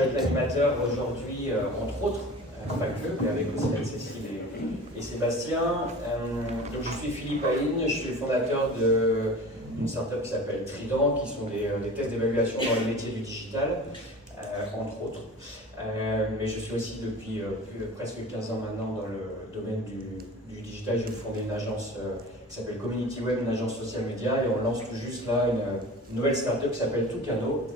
L'animateur aujourd'hui, entre autres, pas que, mais avec aussi Anne-Cécile et Sébastien. Donc je suis Philippe Aline, je suis le fondateur d'une startup qui s'appelle Trident, qui sont des tests d'évaluation dans le métier du digital, entre autres. Mais je suis aussi depuis presque 15 ans maintenant dans le domaine du digital. J'ai fondé une agence qui s'appelle Community Web, une agence social média, et on lance tout juste là une nouvelle startup qui s'appelle Tucano,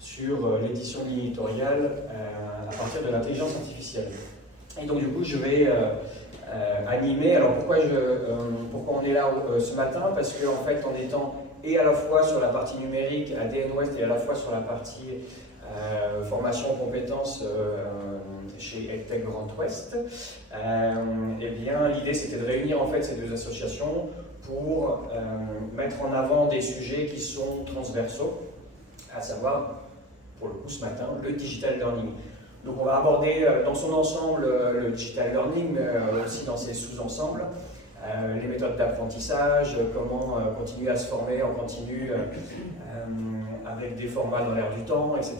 sur l'édition de l'éditorial à partir de l'intelligence artificielle. Et donc du coup je vais animer. Alors pourquoi on est là ce matin? Parce qu'en fait en étant et à la fois sur la partie numérique à DN Ouest et à la fois sur la partie formation compétences chez EdTech Grand Ouest, eh bien l'idée c'était de réunir en fait ces deux associations pour mettre en avant des sujets qui sont transversaux, à savoir pour le coup ce matin, le digital learning. Donc on va aborder dans son ensemble le digital learning, mais aussi dans ses sous-ensembles, les méthodes d'apprentissage, comment continuer à se former en continu avec des formats dans l'air du temps, etc.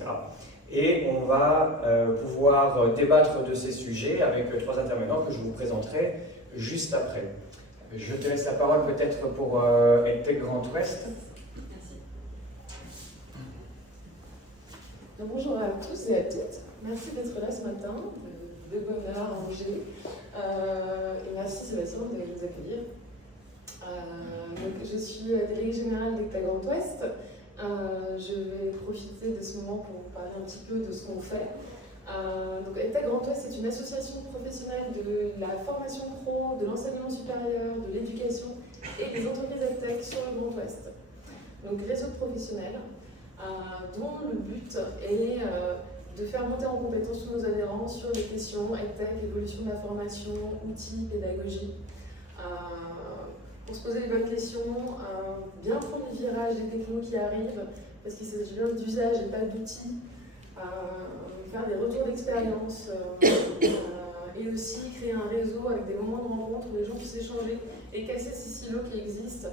Et on va pouvoir débattre de ces sujets avec trois intervenants que je vous présenterai juste après. Je te laisse la parole peut-être pour EdTech Grand Ouest. Bonjour à tous et à toutes, merci d'être là ce matin, de bonne heure à Angers, et merci Sébastien de nous accueillir. Donc, je suis déléguée générale d'EdTech Grand Ouest. Je vais profiter de ce moment pour vous parler un petit peu de ce qu'on fait. Donc EdTech Grand Ouest est une association professionnelle de la formation pro, de l'enseignement supérieur, de l'éducation et des entreprises EdTech sur le Grand Ouest. Donc réseau de professionnels, dont le but est de faire monter en compétence tous nos adhérents sur les questions EdTech, évolution de la formation, outils, pédagogie, pour se poser les bonnes questions, bien prendre le virage des technos qui arrivent, parce qu'il s'agit bien d'usage et pas d'outils, faire des retours d'expérience, et aussi créer un réseau avec des moments de rencontre où les gens puissent échanger et casser ces silos qui existent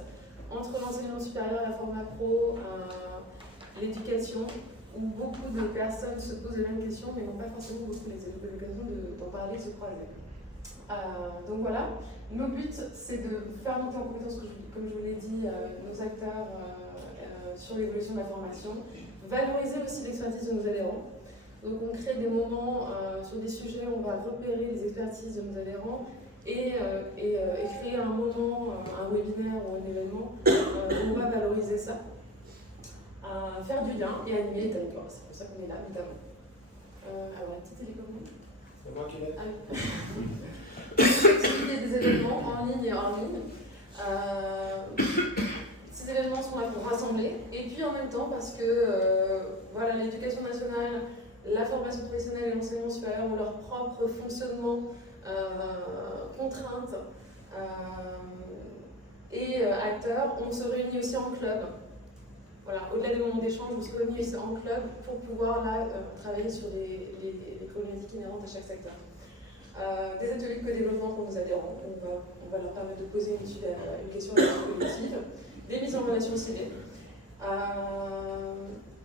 entre l'enseignement supérieur, la format pro, l'éducation, où beaucoup de personnes se posent les mêmes questions, mais n'ont pas forcément beaucoup l'occasion d'en parler, de se croiser. Donc voilà, nos buts, c'est de faire monter en compétence, comme je vous l'ai dit, nos acteurs sur l'évolution de la formation, valoriser aussi l'expertise de nos adhérents. Donc on crée des moments sur des sujets où on va repérer les expertises de nos adhérents et créer un moment, un webinaire ou un événement où on va valoriser ça. Faire du lien et animer les territoires. C'est pour ça qu'on est là, notamment. Alors, la petite télécommande. C'est moi qui l'ai. Il y a des événements en ligne et hors ligne. Ces événements sont là pour rassembler. Et puis en même temps, parce que voilà, l'éducation nationale, la formation professionnelle et l'enseignement supérieur ont leur propre fonctionnement, contraintes et acteurs, on se réunit aussi en club. Voilà, au-delà des moments d'échange, on se réunit en club pour pouvoir là, travailler sur les problématiques inhérentes à chaque secteur. Des ateliers de co-développement pour nos adhérents, on va leur permettre de poser une question collective, des mises en relation ciblées,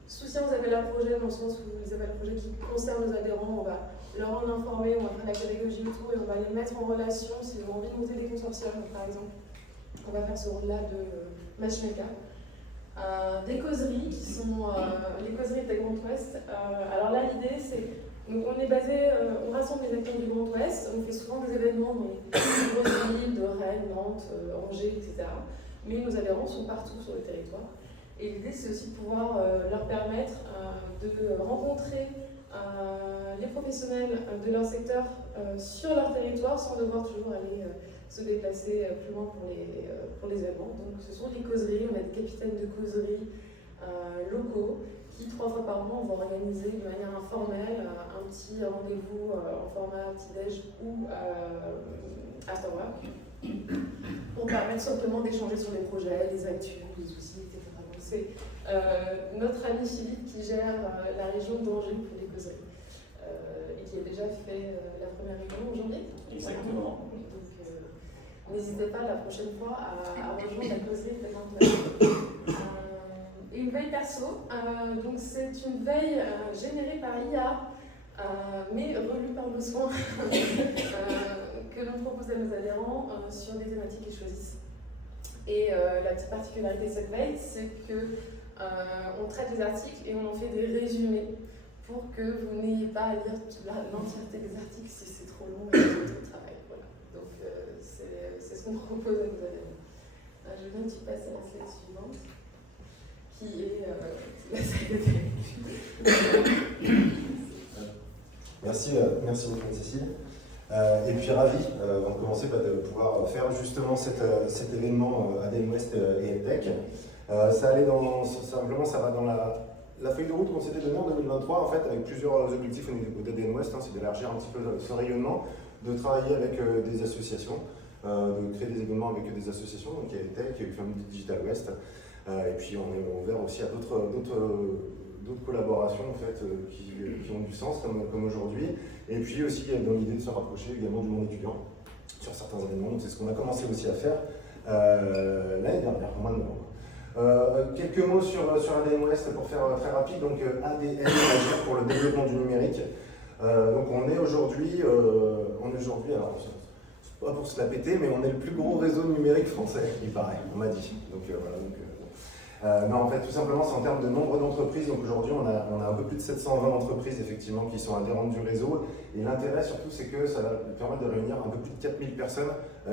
soutien aux appels à projets, dans le sens où les appels à projets qui concernent nos adhérents, on va leur en informer, on va faire la pédagogie autour et on va les mettre en relation s'ils ont envie de monter des consortiums, par exemple. On va faire ce rôle-là de matchmaker. Des causeries qui sont les causeries de Grand Ouest. Alors là, l'idée, c'est. Donc on est basé, on rassemble les acteurs du Grand Ouest, on fait souvent des événements dans les grosses villes de Rennes, Nantes, Angers, etc. Mais nos adhérents sont partout sur le territoire. Et l'idée, c'est aussi de pouvoir leur permettre de rencontrer les professionnels de leur secteur sur leur territoire sans devoir toujours aller se déplacer plus loin pour les événements. Donc ce sont des causeries, on a des capitaines de causeries locaux qui 3 fois par mois vont organiser de manière informelle un petit rendez-vous en format petit-déj ou after work pour permettre simplement d'échanger sur les projets, les actus, les outils, etc. Donc c'est notre ami Philippe qui gère la région d'Angers pour les causeries et qui a déjà fait la première réunion aujourd'hui. Exactement. N'hésitez pas la prochaine fois à rejoindre la causerie de et une veille perso. Donc c'est une veille générée par IA, mais relue par Besoin, que l'on propose à nos adhérents sur des thématiques qu'ils choisissent. Et la petite particularité de cette veille, c'est qu'on traite des articles et on en fait des résumés pour que vous n'ayez pas à lire l'entièreté des articles si c'est trop long et trop de travail. Voilà. Donc c'est ce qu'on propose à nos adhérents. Je viens de passer à la slide suivante, qui est la slide de Merci beaucoup Cécile. Et puis ravi, avant de commencer, de pouvoir faire justement cet événement ADN West et EdTech. Simplement, ça va dans la feuille de route qu'on s'était donnée en 2023, en fait, avec plusieurs objectifs au niveau d'ADN West, c'est d'élargir un petit peu ce rayonnement, de travailler avec des associations, de créer des événements avec des associations, donc il y a EdTech, il y a eu Family Digital West, et puis on est ouvert aussi à d'autres collaborations en fait, qui ont du sens comme aujourd'hui. Et puis aussi dans l'idée de se rapprocher également du monde étudiant sur certains événements. Donc c'est ce qu'on a commencé aussi à faire l'année dernière, au mois de novembre. Quelques mots sur ADN West pour faire très rapide. Donc ADN Agir pour le développement du numérique. Donc on est aujourd'hui, alors c'est pas pour se la péter, mais on est le plus gros réseau numérique français, il paraît, on m'a dit. Donc voilà. Non, en fait, tout simplement, c'est en termes de nombre d'entreprises. Donc aujourd'hui, on a un peu plus de 720 entreprises, effectivement, qui sont adhérentes du réseau. Et l'intérêt, surtout, c'est que ça va permettre de réunir un peu plus de 4000 personnes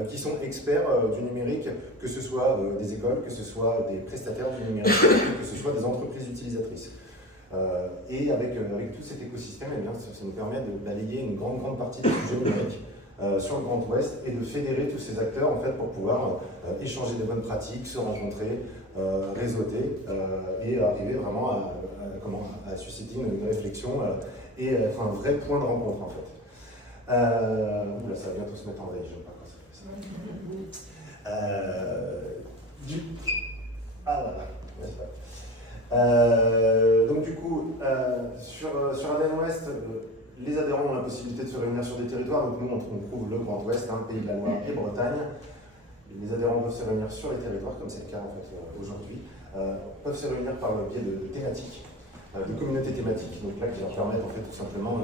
qui sont experts du numérique, que ce soit des écoles, que ce soit des prestataires du numérique, que ce soit des entreprises utilisatrices. Et avec tout cet écosystème, eh bien, ça nous permet de balayer une grande partie des sujets numériques sur le Grand Ouest et de fédérer tous ces acteurs en fait, pour pouvoir échanger des bonnes pratiques, se rencontrer, réseauter et arriver vraiment à susciter une réflexion et être un vrai point de rencontre en fait. Oula, ça va bientôt se mettre en veille, je ne sais pas quand ça fait ça. Donc du coup, sur ADN Ouest, les adhérents ont la possibilité de se réunir sur des territoires. Donc nous, on trouve le Grand Ouest, Pays de la Loire et Bretagne. Les adhérents peuvent se réunir sur les territoires, comme c'est le cas en fait, aujourd'hui, peuvent se réunir par le biais de thématiques, de communautés thématiques, donc là qui leur permettent en fait tout simplement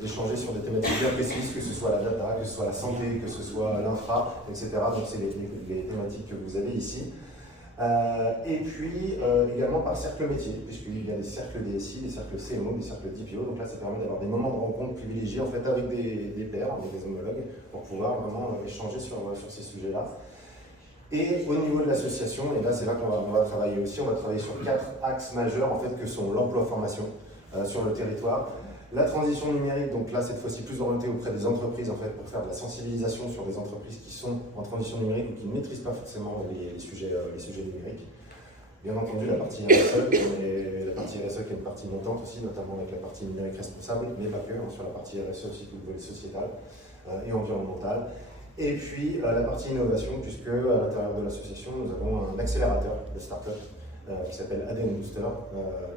d'échanger sur des thématiques bien précises, que ce soit la data, que ce soit la santé, que ce soit l'infra, etc. Donc c'est les thématiques que vous avez ici. Et puis également par cercle métier, puisqu'il y a des cercles DSI, des cercles CMO, des cercles DPO. Donc là, ça permet d'avoir des moments de rencontre privilégiés en fait, avec des pairs, avec des homologues, pour pouvoir vraiment échanger sur ces sujets-là. Et au niveau de l'association, et là c'est là qu'on va travailler aussi, on va travailler sur 4 axes majeurs en fait, que sont l'emploi-formation sur le territoire, la transition numérique, donc là cette fois-ci plus orientée auprès des entreprises en fait, pour faire de la sensibilisation sur des entreprises qui sont en transition numérique ou qui ne maîtrisent pas forcément les sujets numériques. Bien entendu la partie RSE, qui est une partie montante aussi, notamment avec la partie numérique responsable, mais pas que, sur la partie RSE aussi, tout le volet sociétal et environnemental. Et puis la partie innovation, puisque à l'intérieur de l'association, nous avons un accélérateur de start-up qui s'appelle ADN Booster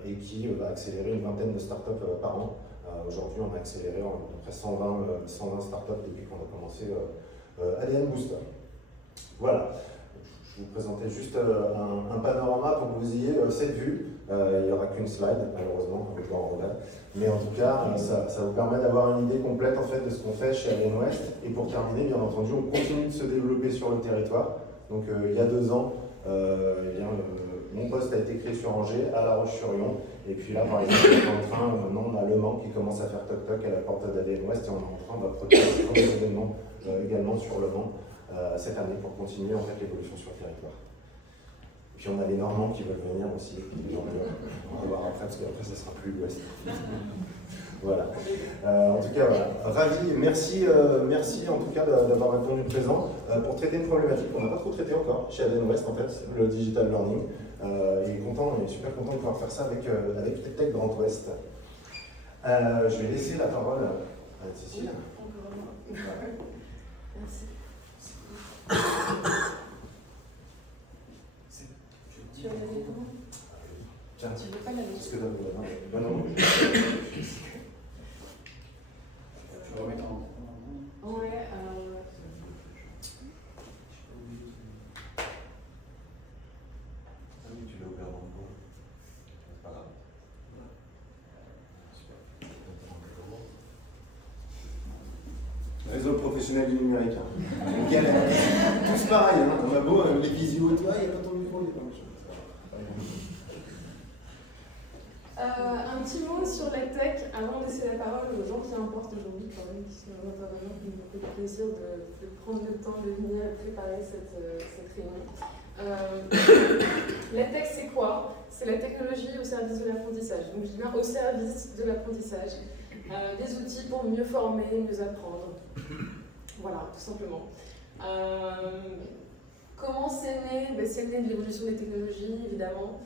et qui va accélérer une vingtaine de start-up par an. Aujourd'hui, on a accéléré à peu près 120 startups depuis qu'on a commencé ADN Booster. Voilà. Je vous présentais juste un panorama pour que vous ayez cette vue. Il n'y aura qu'une slide, malheureusement, avec Laurent Rodin. Mais en tout cas, ça vous permet d'avoir une idée complète en fait, de ce qu'on fait chez ADN West. Et pour terminer, bien entendu, on continue de se développer sur le territoire. Donc, il y a 2 ans, mon poste a été créé sur Angers, à La Roche-sur-Yon. Et puis là, par exemple, on est en train, maintenant, on a Le Mans qui commence à faire toc-toc à la porte d'ADN West. Et on va produire des événements également sur Le Mans cette année pour continuer en fait, l'évolution sur le territoire. Et puis on a les Normands qui veulent venir aussi. On va voir après, parce qu'après, ça sera plus l'Ouest. Voilà. En tout cas, voilà. Ravi, merci en tout cas d'avoir répondu présent. Pour traiter une problématique qu'on n'a pas trop traité encore chez ADN West, en fait, le digital learning. On est super content de pouvoir faire ça avec EdTech Grand Ouest. Je vais laisser la parole à Cécile. Merci. Tu veux aller comment? Tiens, tu veux pas la parce que non. Tu vas remettre en... Ouais, Ah oui, tu l'as ouvert en cours. réseau professionnel du numérique. On galère. Tous pareil, hein. On a beau, les visios et tout, il n'y a pas ton micro, il n'y a pas machin. Un petit mot sur la tech avant de laisser la parole aux gens qui importent aujourd'hui, quand même, qui sont intervenants, qui m'ont fait le plaisir de prendre le temps de venir préparer cette réunion. La tech, c'est quoi? C'est la technologie au service de l'apprentissage. Donc, je dis bien au service de l'apprentissage. Des outils pour mieux former, mieux apprendre. Voilà, tout simplement. Comment c'est né? C'est né de l'évolution des technologies, évidemment.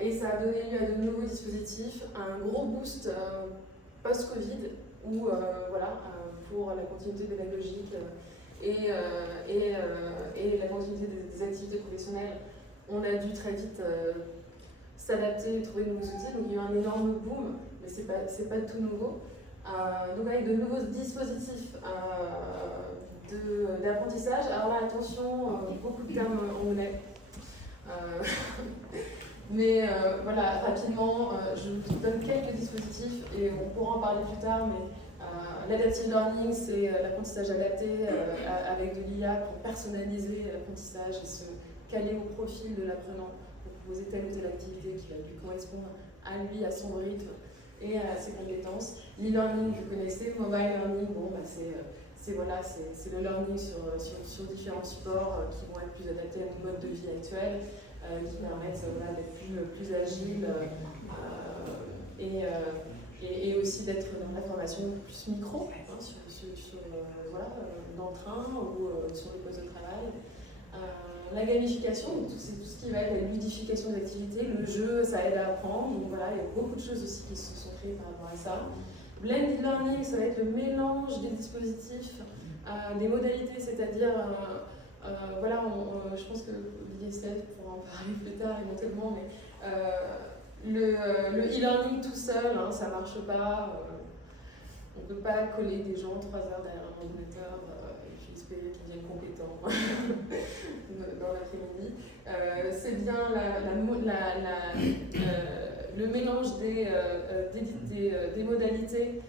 Et ça a donné lieu à de nouveaux dispositifs, un gros boost post-Covid, où, pour la continuité pédagogique et la continuité des activités professionnelles, on a dû très vite s'adapter et trouver de nouveaux outils. Donc il y a eu un énorme boom, mais c'est pas tout nouveau. Donc avec de nouveaux dispositifs d'apprentissage. Alors là, attention, beaucoup de termes anglais. Mais voilà, rapidement, je vous donne quelques dispositifs et on pourra en parler plus tard, mais l'adaptive learning, c'est l'apprentissage adapté avec de l'IA pour personnaliser l'apprentissage et se caler au profil de l'apprenant pour proposer telle ou telle activité qui va lui correspondre à lui, à son rythme et à ses compétences. L'e-learning, vous connaissez, mobile learning, bon, c'est le learning sur différents supports qui vont être plus adaptés à nos modes de vie actuels. Qui permettent d'être plus agile et aussi d'être dans la formation plus micro, dans le train ou sur le poste de travail. La gamification, c'est tout ce qui va être la ludification des activités, le jeu, ça aide à apprendre, donc voilà, il y a beaucoup de choses aussi qui se sont créées par rapport à ça. Blended learning, ça va être le mélange des dispositifs, des modalités, c'est-à-dire je pense que Olivier Steph pourra en parler plus tard éventuellement, mais le e-learning tout seul, ça ne marche pas. On ne peut pas coller des gens 3 heures derrière un ordinateur et puis espérer qu'ils deviennent compétents dans l'après-midi. C'est bien le mélange des modalités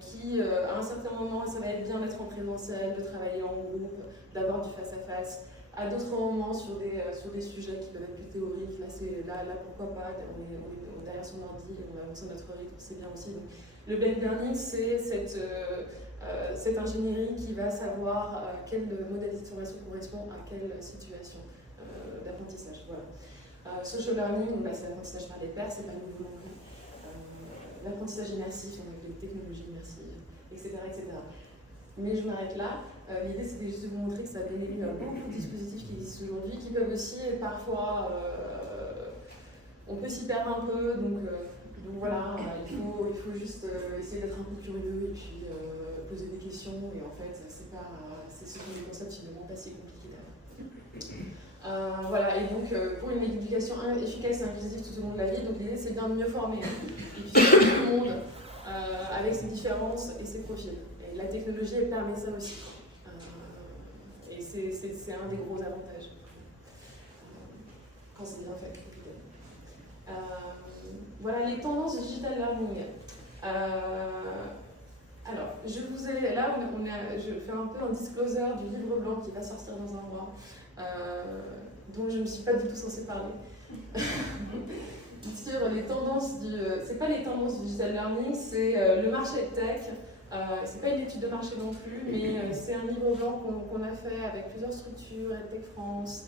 qui, à un certain moment, ça va être bien d'être en présentiel, de travailler en groupe, d'avoir du face-à-face. À d'autres moments, sur des sujets qui peuvent être plus théoriques, là pourquoi pas, on est derrière son ordi, on va avancer notre rythme, c'est bien aussi. Donc, le blended learning, c'est cette ingénierie qui va savoir quelle modalité de formation correspond à quelle situation d'apprentissage. Voilà. Social learning, c'est l'apprentissage par les pairs, c'est pas nouveau non plus. L'apprentissage immersif, avec les technologies immersives, etc. Mais je m'arrête là. L'idée, c'était juste de vous montrer que ça a donné lieu à beaucoup de dispositifs qui existent aujourd'hui, qui peuvent aussi, parfois, on peut s'y perdre un peu, donc voilà, il faut juste essayer d'être un peu curieux et puis poser des questions, et en fait, ce sont des concepts finalement pas si compliqués d'avoir. Voilà, et donc pour une éducation efficace et inclusive tout au long de la vie, donc l'idée c'est bien de mieux former, et puis tout le monde avec ses différences et ses profils. Et la technologie, elle permet ça aussi. Et c'est un des gros avantages. Quand c'est bien fait, voilà les tendances du digital learning. Alors, je fais un peu un disclosure du livre blanc qui va sortir dans un mois, dont je ne suis pas du tout censée parler. Sur les tendances c'est pas les tendances du digital learning, c'est le marché tech. C'est pas une étude de marché non plus, mais c'est un livre blanc qu'on a fait avec plusieurs structures, EdTech France,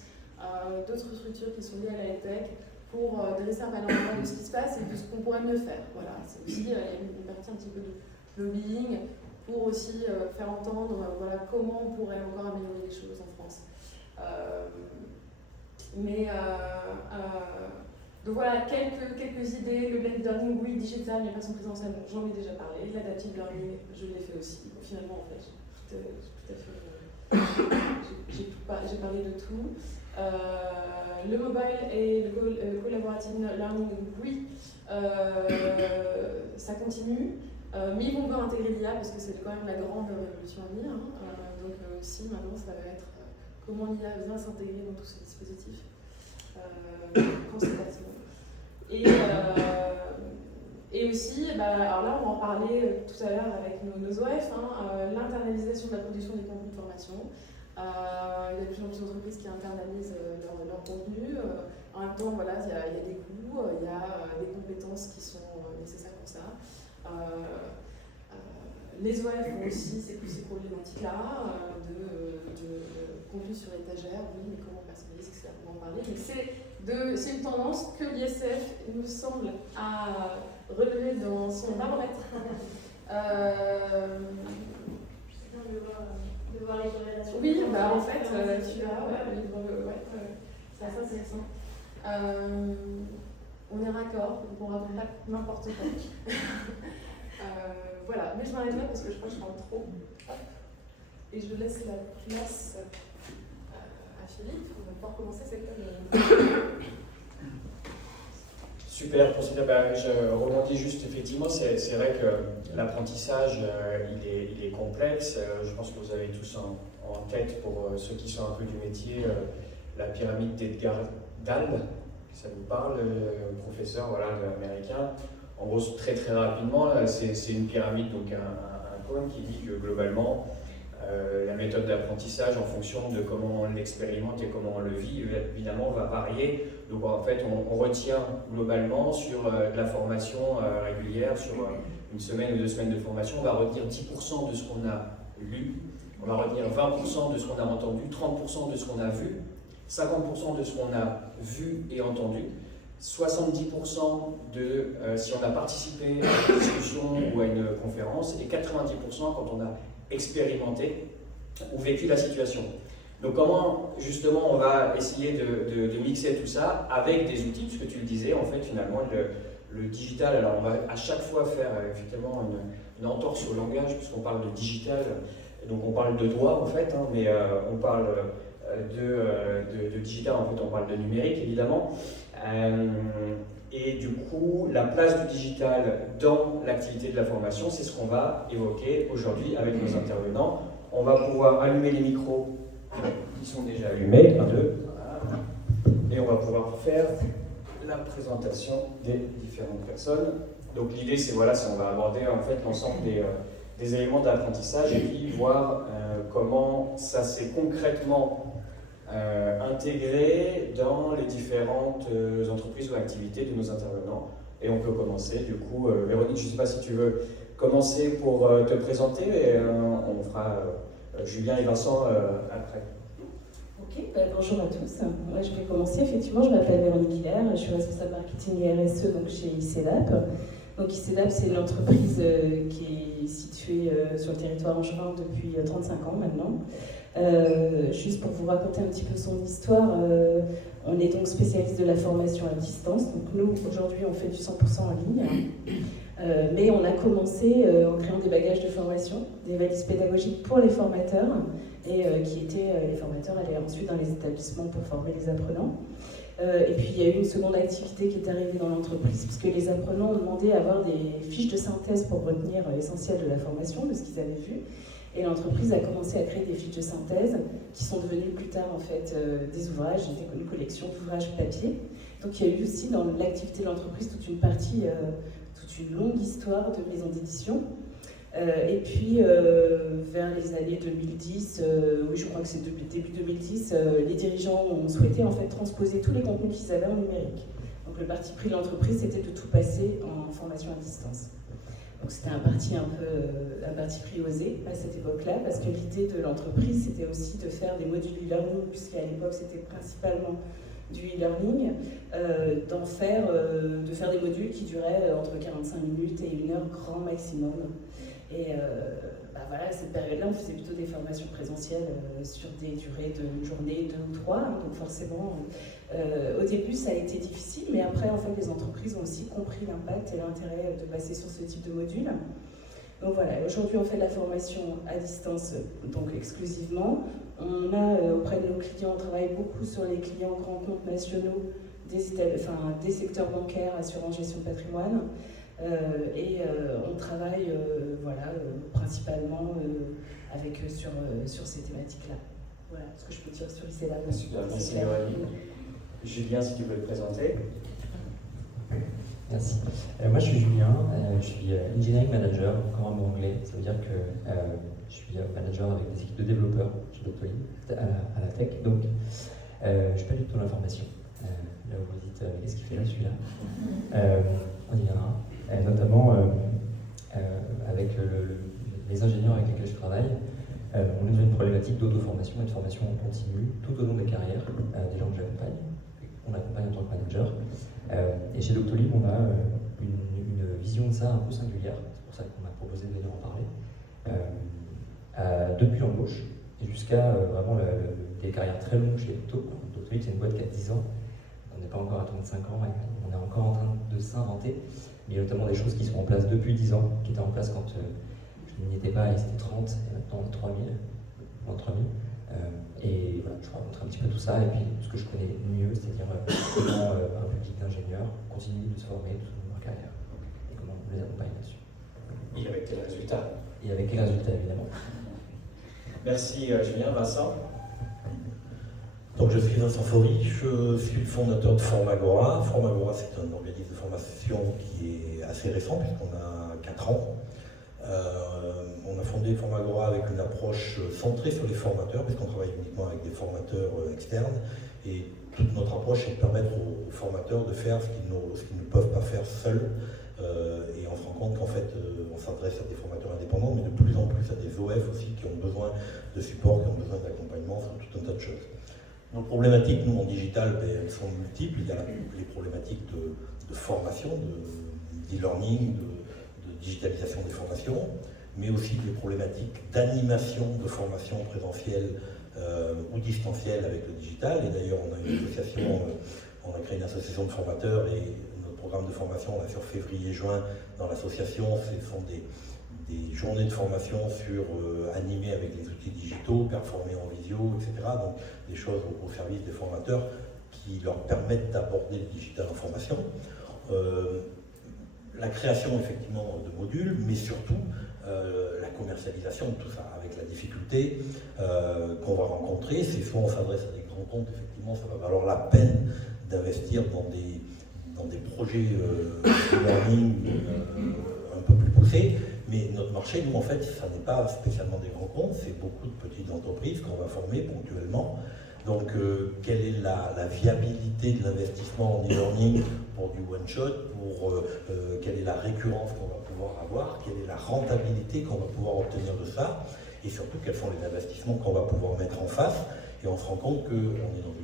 d'autres structures qui sont liées à la EdTech, pour dresser un panorama de ce qui se passe et de ce qu'on pourrait mieux faire. Voilà, c'est aussi une partie un petit peu de lobbying pour aussi faire entendre comment on pourrait encore améliorer les choses en France. Donc voilà, quelques idées. Le blended learning, oui, digital, mais façon présentielle, j'en ai déjà parlé. L'adaptive learning, je l'ai fait aussi. Donc, finalement, en fait, j'ai parlé de tout. Le mobile et le collaborative learning, oui, ça continue. Mais ils vont devoir intégrer l'IA parce que c'est quand même la grande révolution à venir. Donc aussi, maintenant, ça va être comment l'IA vient s'intégrer dans tous ces dispositifs. Quand c'est pertinent. Et aussi, alors là on va en parler tout à l'heure avec nos OF, l'internalisation de la production des contenus de formation. Il y a de plus en plus d'entreprises qui internalisent leur contenu. En même temps, voilà, il y a des coûts, il y a des compétences qui sont nécessaires pour ça. Les OF ont aussi ces problématiques-là de contenu sur étagère, oui, mais comment personnaliser, etc. On va en parler. C'est une tendance que l'ISF nous semble à relever dans son baromètre. De voir les corrélations. Oui, en fait, tu as, c'est assez intéressant. On est raccord, donc on raconte pas n'importe quoi. Voilà, mais je m'arrête là parce que je crois que je parle trop. Et je laisse la place à Philippe. On va pouvoir commencer cette table. Super, pour cette je rebondis juste, effectivement, c'est vrai que l'apprentissage, il est complexe. Je pense que vous avez tous en tête, pour ceux qui sont un peu du métier, la pyramide d'Edgar Dale, ça vous parle, professeur américain. En gros, très très rapidement, c'est une pyramide, donc un cône qui dit que globalement, la méthode d'apprentissage, en fonction de comment on l'expérimente et comment on le vit, évidemment, va varier. Donc en fait, on retient globalement sur de la formation régulière, sur une semaine ou 2 semaines de formation, on va retenir 10% de ce qu'on a lu, on va retenir 20% de ce qu'on a entendu, 30% de ce qu'on a vu, 50% de ce qu'on a vu et entendu, 70% de si on a participé à une discussion ou à une conférence, et 90% quand on a expérimenté ou vécu la situation. Donc comment justement on va essayer de mixer tout ça avec des outils, puisque tu le disais, en fait finalement le digital, alors on va à chaque fois faire effectivement une entorse au langage, puisqu'on parle de digital, donc on parle de doigts en fait, mais on parle de digital, en fait on parle de numérique évidemment. Et du coup, la place du digital dans l'activité de la formation, c'est ce qu'on va évoquer aujourd'hui avec nos intervenants. On va pouvoir allumer les micros qui sont déjà allumés, 1, 2, voilà. Et on va pouvoir faire la présentation des différentes personnes. Donc l'idée, c'est on va aborder en fait l'ensemble des éléments d'apprentissage et puis voir comment ça s'est concrètement intégré dans les différentes entreprises ou activités de nos intervenants. Et on peut commencer, du coup, Véronique, je ne sais pas si tu veux commencer pour te présenter, et on fera Julien et Vincent après. Ok, bonjour à tous. Moi, je vais commencer. Effectivement, je m'appelle Véronique Hiller, je suis responsable marketing et RSE donc chez ICEDAP. Donc ICEDAP, c'est une entreprise qui est située sur le territoire angevin depuis 35 ans maintenant. Juste pour vous raconter un petit peu son histoire, on est donc spécialiste de la formation à distance. Donc nous, aujourd'hui, on fait du 100% en ligne. Mais on a commencé en créant des bagages de formation, des valises pédagogiques pour les formateurs, et qui étaient les formateurs allaient ensuite dans les établissements pour former les apprenants. Et puis il y a eu une seconde activité qui est arrivée dans l'entreprise, puisque les apprenants ont demandé à avoir des fiches de synthèse pour retenir l'essentiel de la formation, de ce qu'ils avaient vu. Et l'entreprise a commencé à créer des fiches de synthèse qui sont devenues plus tard en fait des ouvrages, une collection d'ouvrages papier. Donc il y a eu aussi dans l'activité de l'entreprise toute une partie, toute une longue histoire de maison d'édition. Et puis vers les années 2010, oui je crois que c'est début 2010, les dirigeants ont souhaité en fait transposer tous les contenus qu'ils avaient en numérique. Donc le parti pris de l'entreprise c'était de tout passer en formation à distance. Donc c'était un parti pris osé à cette époque-là, parce que l'idée de l'entreprise, c'était aussi de faire des modules e-learning, puisqu'à l'époque c'était principalement du e-learning, de faire des modules qui duraient entre 45 minutes et 1 heure grand maximum. Et voilà, à cette période-là, on faisait plutôt des formations présentielles sur des durées de journée, 2 ou 3, donc forcément, au début ça a été difficile, mais après en fait les entreprises ont aussi compris l'impact et l'intérêt de passer sur ce type de module. Donc voilà, aujourd'hui on fait de la formation à distance, donc exclusivement. On a auprès de nos clients, on travaille beaucoup sur les clients grands comptes nationaux, des secteurs bancaires, assurance, gestion de patrimoine. On travaille principalement sur ces thématiques-là. Voilà ce que je peux dire sur ICEDAP. Super, merci Véronique. Julien, si tu veux le présenter. Merci. Moi, je suis Julien, je suis engineering manager, encore un mot anglais. Ça veut dire que je suis manager avec des équipes de développeurs chez Doctolib à la tech. Donc, je ne suis pas du tout dans l'information. Là où vous dites, mais qu'est-ce qu'il fait là, celui-là On y viendra. Notamment avec les ingénieurs avec lesquels je travaille, on est dans une problématique d'auto-formation et de formation en continu tout au long des carrières des gens que j'accompagne. On accompagne en tant que manager. Et chez Doctolib, on a une vision de ça un peu singulière. C'est pour ça qu'on m'a proposé de venir en parler. Depuis l'embauche et jusqu'à vraiment des carrières très longues chez Doctolib, c'est une boîte qui a 10 ans. On n'est pas encore à 35 ans, on est encore en train de s'inventer. Mais il y a notamment des choses qui sont en place depuis 10 ans, qui étaient en place quand je n'y étais pas, et c'était 30, et maintenant on est 3000, moins de 3000. Et voilà, je vais raconter un petit peu tout ça, et puis ce que je connais mieux, c'est-à-dire comment un public d'ingénieurs continue de se former tout au long de leur carrière, et comment on les accompagne là-dessus. Et avec quels résultats? Et avec quels résultats, évidemment. Merci Julien. Vincent? Donc je suis Vincent Faury, je suis le fondateur de Formagora. Formagora, c'est un organisme de formation qui est assez récent, puisqu'on a 4 ans. On a fondé Formagora avec une approche centrée sur les formateurs, puisqu'on travaille uniquement avec des formateurs externes. Et toute notre approche est de permettre aux formateurs de faire ce qu'ils ne peuvent pas faire seuls. Et on se rend compte qu'en fait, on s'adresse à des formateurs indépendants, mais de plus en plus à des OF aussi qui ont besoin de support, qui ont besoin d'accompagnement sur tout un tas de choses. Nos problématiques, nous, en digital, elles sont multiples. Il y a les problématiques de formation, d'e-learning, de digitalisation des formations, mais aussi des problématiques d'animation de formation présentielle ou distancielle avec le digital. Et d'ailleurs, on a une association, on a créé une association de formateurs et notre programme de formation, là, sur février-juin, dans l'association, ce sont des journées de formation sur animer avec les outils digitaux, performer en visio, etc. Donc des choses au service des formateurs qui leur permettent d'aborder le digital en formation. La création effectivement de modules, mais surtout la commercialisation de tout ça, avec la difficulté qu'on va rencontrer. C'est soit on s'adresse à des grands comptes, effectivement ça va valoir la peine d'investir dans des projets de learning un peu plus poussés. Mais notre marché, nous, en fait, ça n'est pas spécialement des grands comptes, c'est beaucoup de petites entreprises qu'on va former ponctuellement. Donc, quelle est la viabilité de l'investissement en e-learning pour du one-shot, quelle est la récurrence qu'on va pouvoir avoir, quelle est la rentabilité qu'on va pouvoir obtenir de ça, et surtout, quels sont les investissements qu'on va pouvoir mettre en face. Et on se rend compte qu'on est dans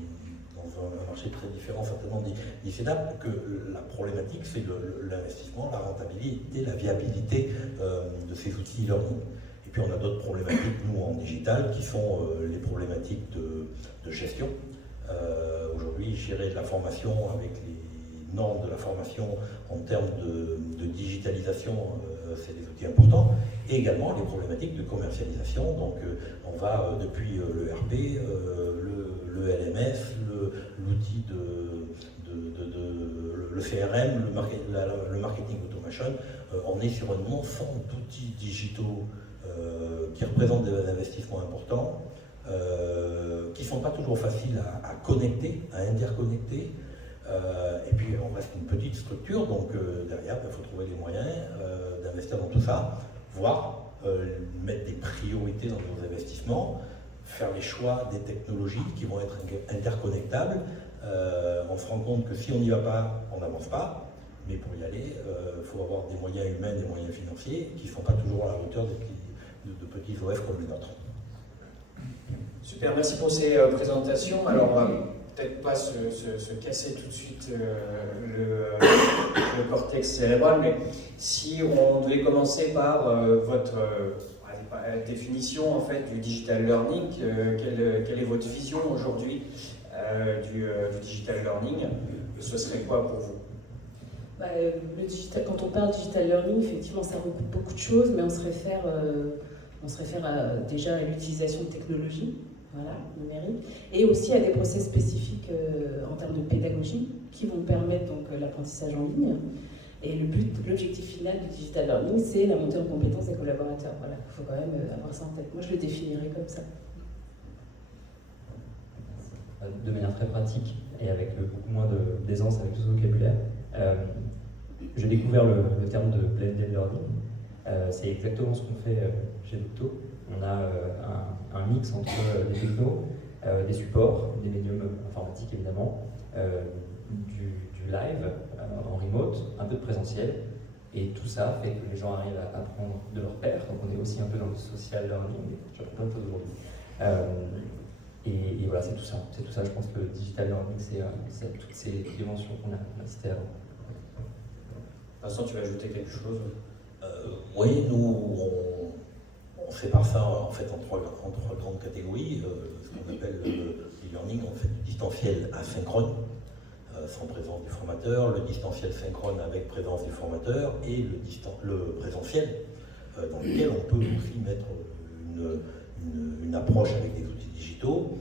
un marché très différent certainement d'ICEDAP, que la problématique c'est l'investissement, la rentabilité, la viabilité de ces outils e-learning. Et puis on a d'autres problématiques, nous en digital, qui sont les problématiques de gestion. Aujourd'hui, gérer de la formation avec les normes de la formation en termes de digitalisation, c'est des outils importants. Et également les problématiques de commercialisation. Donc on va depuis le RP, le LMS, l'outil le CRM, le marketing automation. On est sur un ensemble d'outils digitaux qui représentent des investissements importants, qui ne sont pas toujours faciles à connecter, à interconnecter. Et puis on reste une petite structure, donc derrière il faut trouver les moyens d'investir dans tout ça, voire mettre des priorités dans nos investissements, faire les choix des technologies qui vont être interconnectables. On se rend compte que si on n'y va pas, on n'avance pas, mais pour y aller, il faut avoir des moyens humains, des moyens financiers qui ne sont pas toujours à la hauteur de petits OF comme les nôtres. Super, merci pour ces présentations. Alors, on va peut-être pas se casser tout de suite le cortex cérébral, mais si on devait commencer par votre définition en fait du digital learning, quelle est votre vision aujourd'hui du digital learning? Ce serait quoi pour vous? Quand on parle digital learning, effectivement, ça regroupe beaucoup de choses, mais on se réfère déjà à l'utilisation de technologies, voilà, numériques, et aussi à des process spécifiques en termes de pédagogie qui vont permettre donc l'apprentissage en ligne. Et l'objectif final du digital learning, c'est la montée en compétences des collaborateurs. Voilà, il faut quand même avoir ça en tête. Moi, je le définirais comme ça. De manière très pratique et avec beaucoup moins d'aisance avec tout ce vocabulaire, j'ai découvert le terme de blended learning. C'est exactement ce qu'on fait chez Docto. On a un mix entre des technos, des supports, des médiums informatiques évidemment, du live en remote, un peu de présentiel, et tout ça fait que les gens arrivent à apprendre de leur pairs. Donc on est aussi un peu dans le social learning, j'apprends plein de choses aujourd'hui. Et voilà, c'est tout ça. C'est tout ça, je pense que le digital learning, c'est toutes ces dimensions qu'on a citées avant. Vincent, tu veux ajouter quelque chose? Oui, nous, on sépare ça en fait en trois grandes catégories. Ce qu'on appelle le e-learning, on fait du distanciel asynchrone, sans présence du formateur, le distanciel synchrone avec présence du formateur, et le présentiel, dans lequel on peut aussi mettre une approche avec des outils digitaux.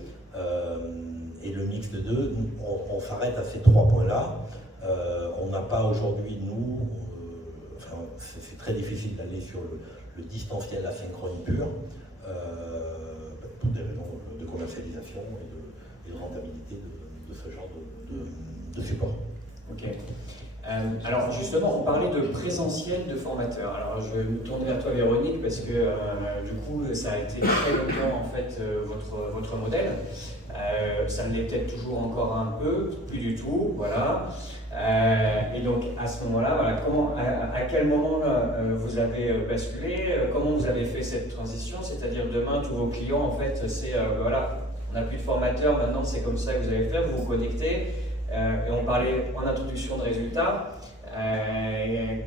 Et le mix de deux, on s'arrête à ces trois points-là. On n'a pas aujourd'hui, nous, c'est très difficile d'aller sur le distanciel asynchrone pur, pour des raisons de commercialisation et de rentabilité de ce genre de support. Ok. Alors justement, on parlait de présentiel de formateur. Alors je vais me tourner vers toi Véronique parce que du coup ça a été très longtemps en fait votre modèle. Ça ne l'est peut-être toujours encore un peu, plus du tout, voilà. Et donc à ce moment-là, voilà, à quel moment vous avez basculé, comment vous avez fait cette transition, c'est-à-dire demain tous vos clients en fait c'est voilà, on n'a plus de formateur, maintenant c'est comme ça que vous allez faire, vous vous connectez. Et on parlait en introduction de résultats.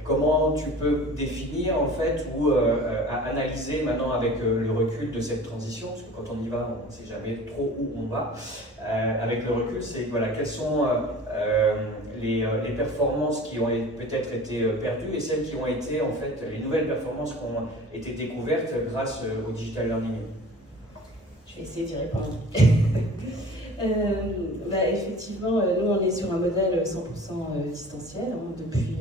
Comment tu peux définir en fait ou analyser maintenant avec le recul de cette transition, parce que quand on y va, on ne sait jamais trop où on va. Avec le recul, c'est voilà, quelles sont les performances qui ont peut-être été perdues et celles qui ont été en fait les nouvelles performances qui ont été découvertes grâce au digital learning. Je vais essayer d'y répondre. Effectivement, nous on est sur un modèle 100% distanciel depuis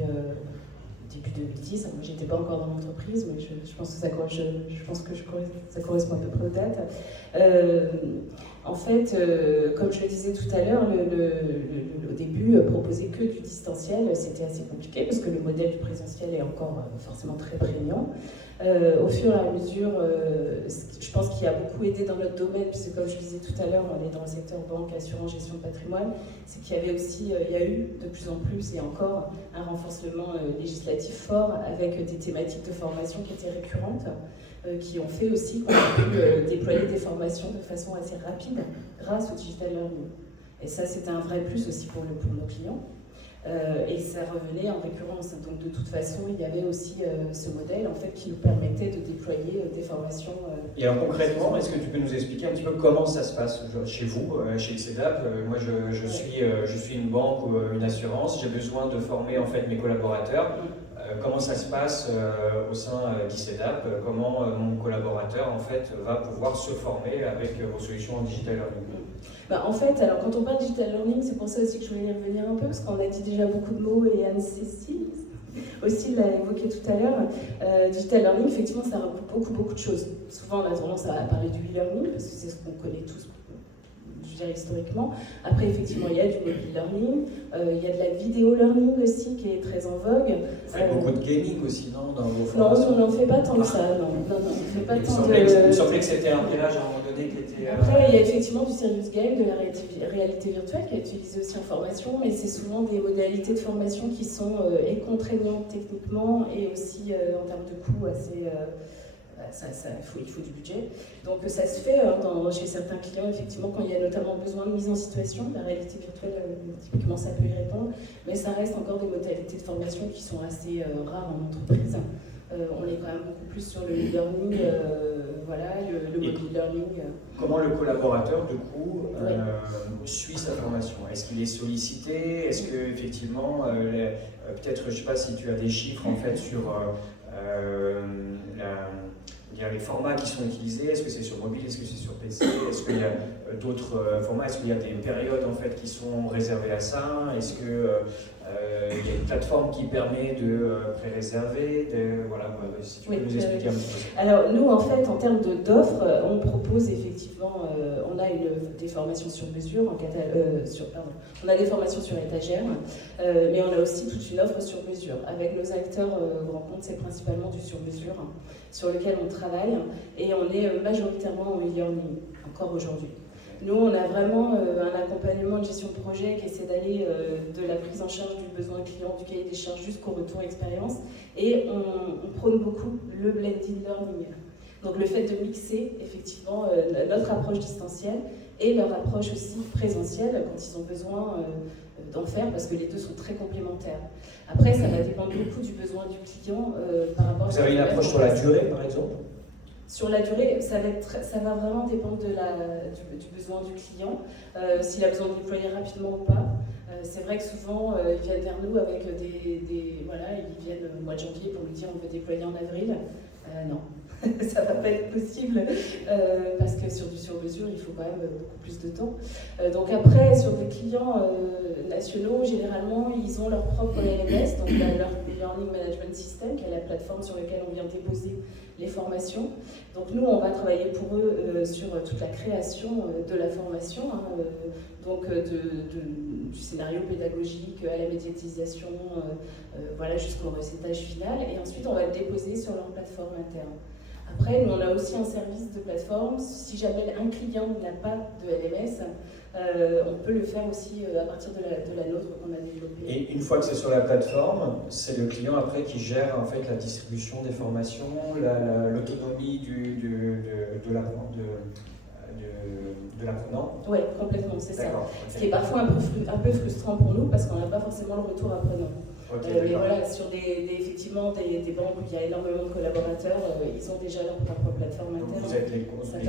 début 2010. Moi j'étais pas encore dans l'entreprise, mais je pense que ça correspond à peu près aux dates. En fait, comme je le disais tout à l'heure, au début, proposer que du distanciel, c'était assez compliqué parce que le modèle du présentiel est encore forcément très prégnant. Au fur et à mesure, je pense qu'il a beaucoup aidé dans notre domaine, puisque comme je disais tout à l'heure, on est dans le secteur banque, assurance, gestion de patrimoine, c'est qu'il y avait aussi, il y a eu de plus en plus et encore un renforcement législatif fort avec des thématiques de formation qui étaient récurrentes, qui ont fait aussi qu'on a pu déployer des formations de façon assez rapide grâce au digital learning. Et ça, c'était un vrai plus aussi pour nos clients. Et ça revenait en récurrence. Donc de toute façon, il y avait aussi ce modèle en fait, qui nous permettait de déployer des formations. Et alors concrètement, est-ce que tu peux nous expliquer un petit peu comment ça se passe chez vous, chez ICEDAP? Moi, je suis une banque ou une assurance, j'ai besoin de former en fait mes collaborateurs. Comment ça se passe au sein d'ICEDAP? Comment mon collaborateur en fait, va pouvoir se former avec vos solutions en digital learning? En fait, alors quand on parle digital learning, c'est pour ça aussi que je voulais y revenir un peu, parce qu'on a dit déjà beaucoup de mots et Anne-Cécile aussi l'a évoqué tout à l'heure. Digital learning, effectivement, ça regroupe beaucoup de choses. Souvent, on a tendance à parler du e-learning, parce que c'est ce qu'on connaît tous, je dirais historiquement. Après, effectivement, il y a du mobile learning, il y a de la vidéo learning aussi qui est très en vogue. Vous faites beaucoup de gaming aussi, non, dans vos Non, formations? on n'en fait pas tant que ça, non. On fait pas tant Il me semblait que c'était un village à un moment donné qui était... Après, il y a effectivement du serious game, de la réalité virtuelle qui est utilisée aussi en formation, mais c'est souvent des modalités de formation qui sont et contraignantes techniquement et aussi en termes de coûts assez... il faut du budget. Donc ça se fait chez certains clients, effectivement, quand il y a notamment besoin de mise en situation. La réalité virtuelle, typiquement, ça peut y répondre, mais ça reste encore des modalités de formation qui sont assez rares en entreprise. On est quand même beaucoup plus sur le e-learning, le mobile learning. Comment le collaborateur, du coup, suit sa formation? Est-ce qu'il est sollicité? Est-ce que, effectivement, peut-être, je ne sais pas si tu as des chiffres, en fait, sur les formats qui sont utilisés? Est-ce que c'est sur mobile? Est-ce que c'est sur PC? Est-ce qu'il y a d'autres formats? Est-ce qu'il y a des périodes, en fait, qui sont réservées à ça? Est-ce que Il y a une plateforme qui permet de pré-réserver, voilà, si tu peux nous expliquer un petit peu. Alors nous, en fait, en termes d'offres, on propose effectivement, on a des formations sur mesure, on a des formations sur étagère, mais on a aussi toute une offre sur mesure. Avec nos acteurs grands comptes, c'est principalement du sur mesure sur lequel on travaille, et on est majoritairement en e-learning, encore aujourd'hui. Nous, on a vraiment un accompagnement de gestion de projet qui essaie d'aller de la prise en charge du besoin client, du cahier des charges jusqu'au retour expérience. Et on prône beaucoup le blended learning. Donc le fait de mixer effectivement notre approche distancielle et leur approche aussi présentielle quand ils ont besoin d'en faire, parce que les deux sont très complémentaires. Après, ça va dépendre beaucoup du besoin du client par rapport à... Vous avez une approche sur la durée, par exemple ? Sur la durée, ça va vraiment dépendre du besoin du client, s'il a besoin de déployer rapidement ou pas. C'est vrai que souvent, ils viennent vers nous avec voilà, ils viennent au mois de janvier pour nous dire on veut déployer en avril. Non, ça va pas être possible parce que sur du sur-mesure, il faut quand même beaucoup plus de temps. Donc après, sur des clients nationaux, généralement, ils ont leur propre LMS, donc leur Learning Management System, qui est la plateforme sur laquelle on vient déposer les formations. Donc nous, on va travailler pour eux sur toute la création de la formation, donc du scénario pédagogique à la médiatisation, voilà, jusqu'au recettage final. Et ensuite, on va le déposer sur leur plateforme interne. Après, nous, on a aussi un service de plateforme. Si jamais un client n'a pas de LMS, on peut le faire aussi à partir de la nôtre qu'on a développée. Et une fois que c'est sur la plateforme, c'est le client après qui gère en fait la distribution des formations, l'autonomie de l'apprenant. Oui, complètement, c'est ça. Okay. Ce qui est parfois un peu frustrant pour nous parce qu'on n'a pas forcément le retour apprenant. Mais voilà, sur effectivement des banques où il y a énormément de collaborateurs, ils ont déjà leur propre plateforme interne. Vous êtes les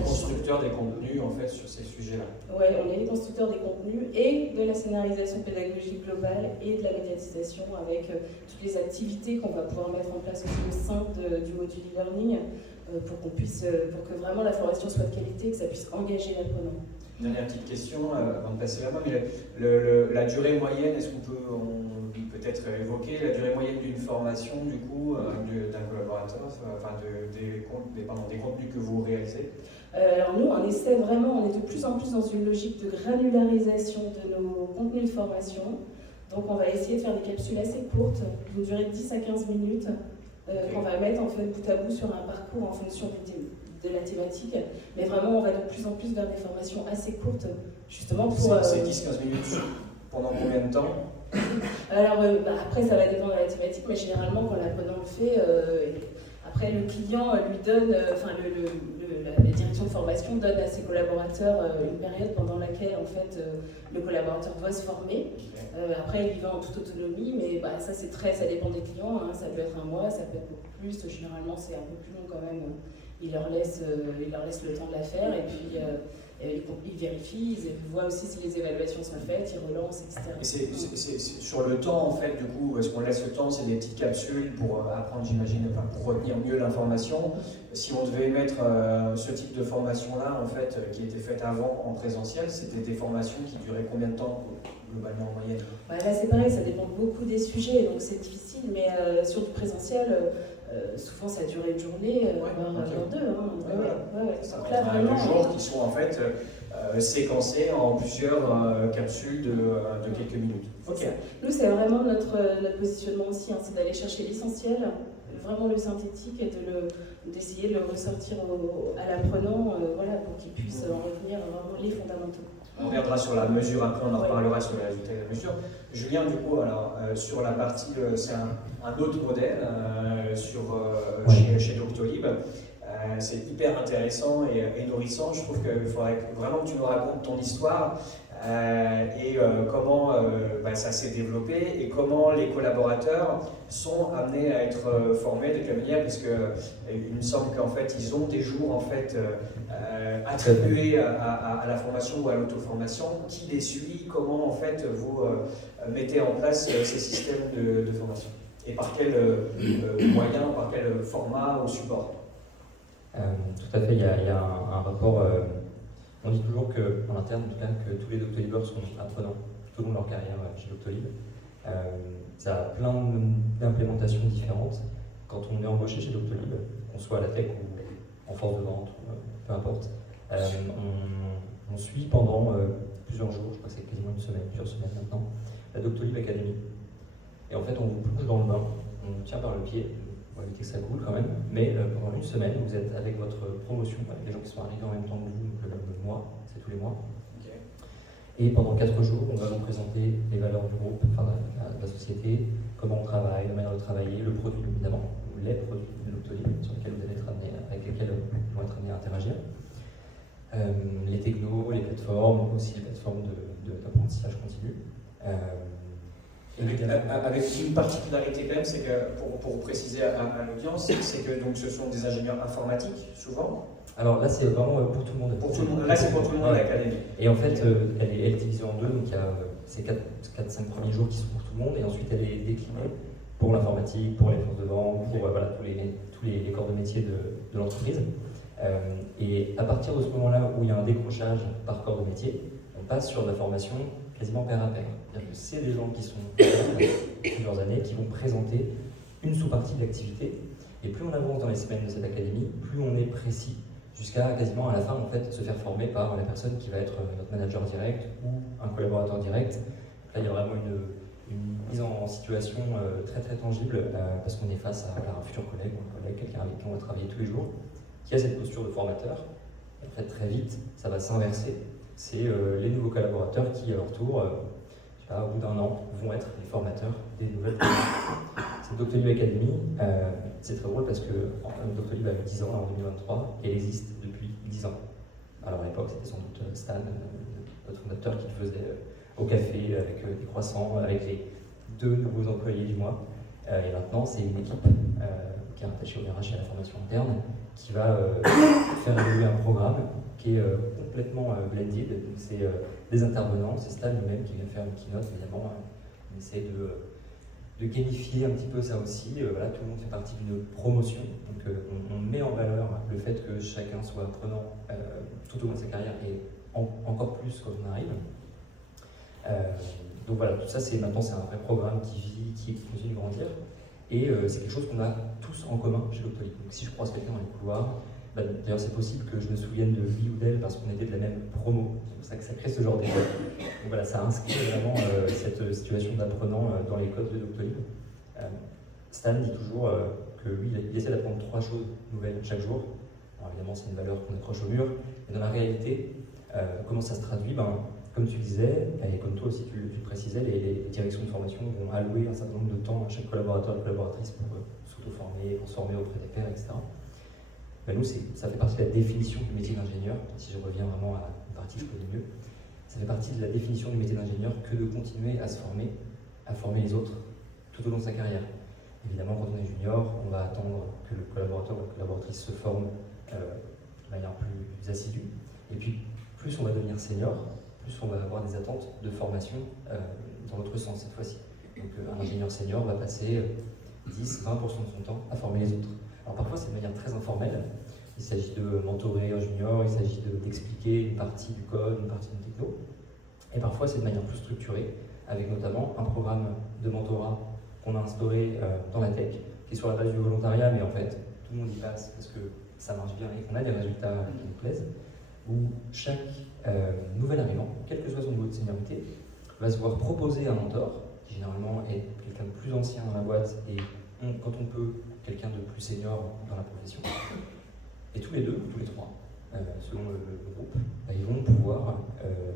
constructeurs des contenus en fait sur ces sujets-là. Oui, on est les constructeurs des contenus et de la scénarisation pédagogique globale et de la médiatisation avec toutes les activités qu'on va pouvoir mettre en place aussi au sein du module e-learning pour que vraiment la formation soit de qualité, que ça puisse engager l'apprenant. Dernière petite question avant de passer la main, mais la durée moyenne, est-ce qu'on peut peut-être évoquer la durée moyenne d'une formation du coup d'un collaborateur, enfin des contenus que vous réalisez? Alors nous, on essaie vraiment, on est de plus en plus dans une logique de granularisation de nos contenus de formation. Donc on va essayer de faire des capsules assez courtes, d'une durée de 10 à 15 minutes, qu'on va mettre en fait bout à bout sur un parcours en fonction de la thématique. Mais vraiment, on va de plus en plus vers des formations assez courtes, justement pour... C'est 10-15 minutes pendant combien de temps? Alors après, ça va dépendre de la thématique, mais généralement, quand l'apprenant le fait, après le client lui donne, la direction de formation donne à ses collaborateurs une période pendant laquelle en fait le collaborateur doit se former. Après, il y va en toute autonomie, mais ça dépend des clients. Ça peut être un mois, ça peut être beaucoup plus. Généralement, c'est un peu plus long quand même. Il leur laisse le temps de la faire et puis ils vérifient, ils voient aussi si les évaluations sont faites, ils relancent, etc. Et c'est sur le temps en fait, du coup, est-ce qu'on laisse le temps, c'est des petites capsules pour apprendre, j'imagine, pour retenir mieux l'information. Si on devait mettre ce type de formation-là, en fait, qui était faite avant en présentiel, c'était des formations qui duraient combien de temps globalement en moyenne? Là c'est pareil, ça dépend beaucoup des sujets, donc c'est difficile, mais sur du présentiel, souvent ça dure une journée, voire deux. Donc là, vraiment, deux jours qui sont en fait séquencés en plusieurs capsules de quelques minutes. Okay. Nous, c'est vraiment notre positionnement aussi, c'est d'aller chercher l'essentiel, vraiment le synthétique et d'essayer de le ressortir à l'apprenant pour qu'il puisse en retenir vraiment les fondamentaux. On reviendra sur la mesure après, on en reparlera sur les résultats de la mesure. Julien, du coup, alors, sur la partie, c'est un autre modèle chez Doctolib. C'est hyper intéressant et nourrissant. Je trouve qu'il faudrait vraiment que tu nous racontes ton histoire et comment ça s'est développé et comment les collaborateurs sont amenés à être formés, de quelle manière, parce qu'il me semble qu'en fait ils ont des jours en fait attribués à la formation ou à l'auto-formation. Qui les suit? Comment en fait vous mettez en place ces systèmes de formation? Et par quel moyen, par quel format ou support? Tout à fait, il y a un rapport. On dit toujours qu'en interne, en tout cas, que tous les Doctolibers sont apprenants tout au long de leur carrière chez Doctolib. Ça a plein d'implémentations différentes. Quand on est embauché chez Doctolib, qu'on soit à la tech ou en force de vente, peu importe, on suit pendant plusieurs jours, je crois que c'est quasiment plusieurs semaines maintenant, la Doctolib Academy. Et en fait, on vous plonge dans le bain, on vous tient par le pied, on va éviter que ça coule quand même, mais pendant une semaine, vous êtes avec votre promotion, avec des gens qui sont arrivés en même temps que vous, donc le mois, c'est tous les mois. Ok. Et pendant 4 jours, on va vous présenter les valeurs du groupe, enfin de la société, comment on travaille, la manière de travailler, le produit évidemment, ou les produits de Doctolib sur lesquels vous allez être amené, avec lesquels vous vont être amenés à interagir. Les technos, les plateformes, aussi les plateformes d'apprentissage continu. Avec une particularité quand même, c'est que, pour préciser à l'audience, c'est que donc, ce sont des ingénieurs informatiques, souvent. Alors là, c'est vraiment pour tout le monde. Pour tout le monde. Là, c'est pour tout le monde, l'académie. Et en fait, elle est divisée en deux, donc il y a ces 4-5 premiers jours qui sont pour tout le monde, et ensuite elle est déclinée pour l'informatique, pour les forces de vente, pour voilà, tous les corps de métier de l'entreprise. Et à partir de ce moment-là où il y a un décrochage par corps de métier, on passe sur de la formation quasiment pair à pair. C'est-à-dire que c'est des gens qui sont plusieurs années qui vont présenter une sous-partie de l'activité. Et plus on avance dans les semaines de cette académie, plus on est précis, jusqu'à quasiment à la fin en fait se faire former par la personne qui va être notre manager direct ou un collaborateur direct. Là, il y a vraiment une mise en situation très très tangible parce qu'on est face à un futur collègue ou un collègue, quelqu'un avec qui on va travailler tous les jours, qui a cette posture de formateur. Et en fait, très vite, ça va s'inverser. C'est les nouveaux collaborateurs qui, à leur tour, au bout d'un an, vont être les formateurs des nouvelles personnes. Cette Doctolib Academy, c'est très drôle parce que Doctolib a eu 10 ans en 2023 et elle existe depuis 10 ans. Alors à l'époque, c'était sans doute Stan, notre fondateur, qui le faisait au café avec des croissants, avec les 2 nouveaux employés du mois. Et maintenant, c'est une équipe qui est rattachée au RH et à la formation interne qui va faire évoluer un programme qui est complètement blended. C'est des intervenants, c'est Stan lui-même qui vient faire une keynote, évidemment. On essaie de gamifier un petit peu ça aussi. Voilà, tout le monde fait partie d'une promotion. Donc on met en valeur le fait que chacun soit apprenant tout au long de sa carrière et encore plus quand on arrive. Donc voilà, tout ça maintenant c'est un vrai programme qui vit, qui continue de grandir. Et c'est quelque chose qu'on a tous en commun chez Doctolib. Donc si je croise quelqu'un dans les couloirs, d'ailleurs c'est possible que je me souvienne de lui ou d'elle parce qu'on était de la même promo. C'est pour ça que ça crée ce genre d'effet. Donc voilà, ça inscrit vraiment cette situation d'apprenant dans les codes de Doctolib. Stan dit toujours que lui, il essaie d'apprendre 3 choses nouvelles chaque jour. Alors évidemment, c'est une valeur qu'on accroche au mur. Mais dans la réalité, comment ça se traduit? Comme tu disais, et comme toi aussi tu le précisais, les directions de formation vont allouer un certain nombre de temps à chaque collaborateur et collaboratrice pour s'auto-former, pour se former auprès des pairs, etc. Nous, ça fait partie de la définition du métier d'ingénieur. Si je reviens vraiment à une partie que je connais mieux, ça fait partie de la définition du métier d'ingénieur que de continuer à se former, à former les autres tout au long de sa carrière. Évidemment, quand on est junior, on va attendre que le collaborateur ou la collaboratrice se forme de manière plus assidue. Et puis, plus on va devenir senior, plus on va avoir des attentes de formation dans l'autre sens cette fois-ci. Donc un ingénieur senior va passer 10-20% de son temps à former les autres. Alors parfois c'est de manière très informelle, il s'agit de mentorer un junior, il s'agit d'expliquer une partie du code, une partie du techno. Et parfois c'est de manière plus structurée, avec notamment un programme de mentorat qu'on a instauré dans la tech, qui est sur la base du volontariat, mais en fait tout le monde y passe parce que ça marche bien et qu'on a des résultats qui nous plaisent, où chaque nouvel arrivant, quel que soit son niveau de seniorité, va se voir proposer un mentor, qui généralement est quelqu'un de plus ancien dans la boîte et quand on peut, quelqu'un de plus senior dans la profession. Et tous les 2, tous les 3, selon le groupe, ils vont pouvoir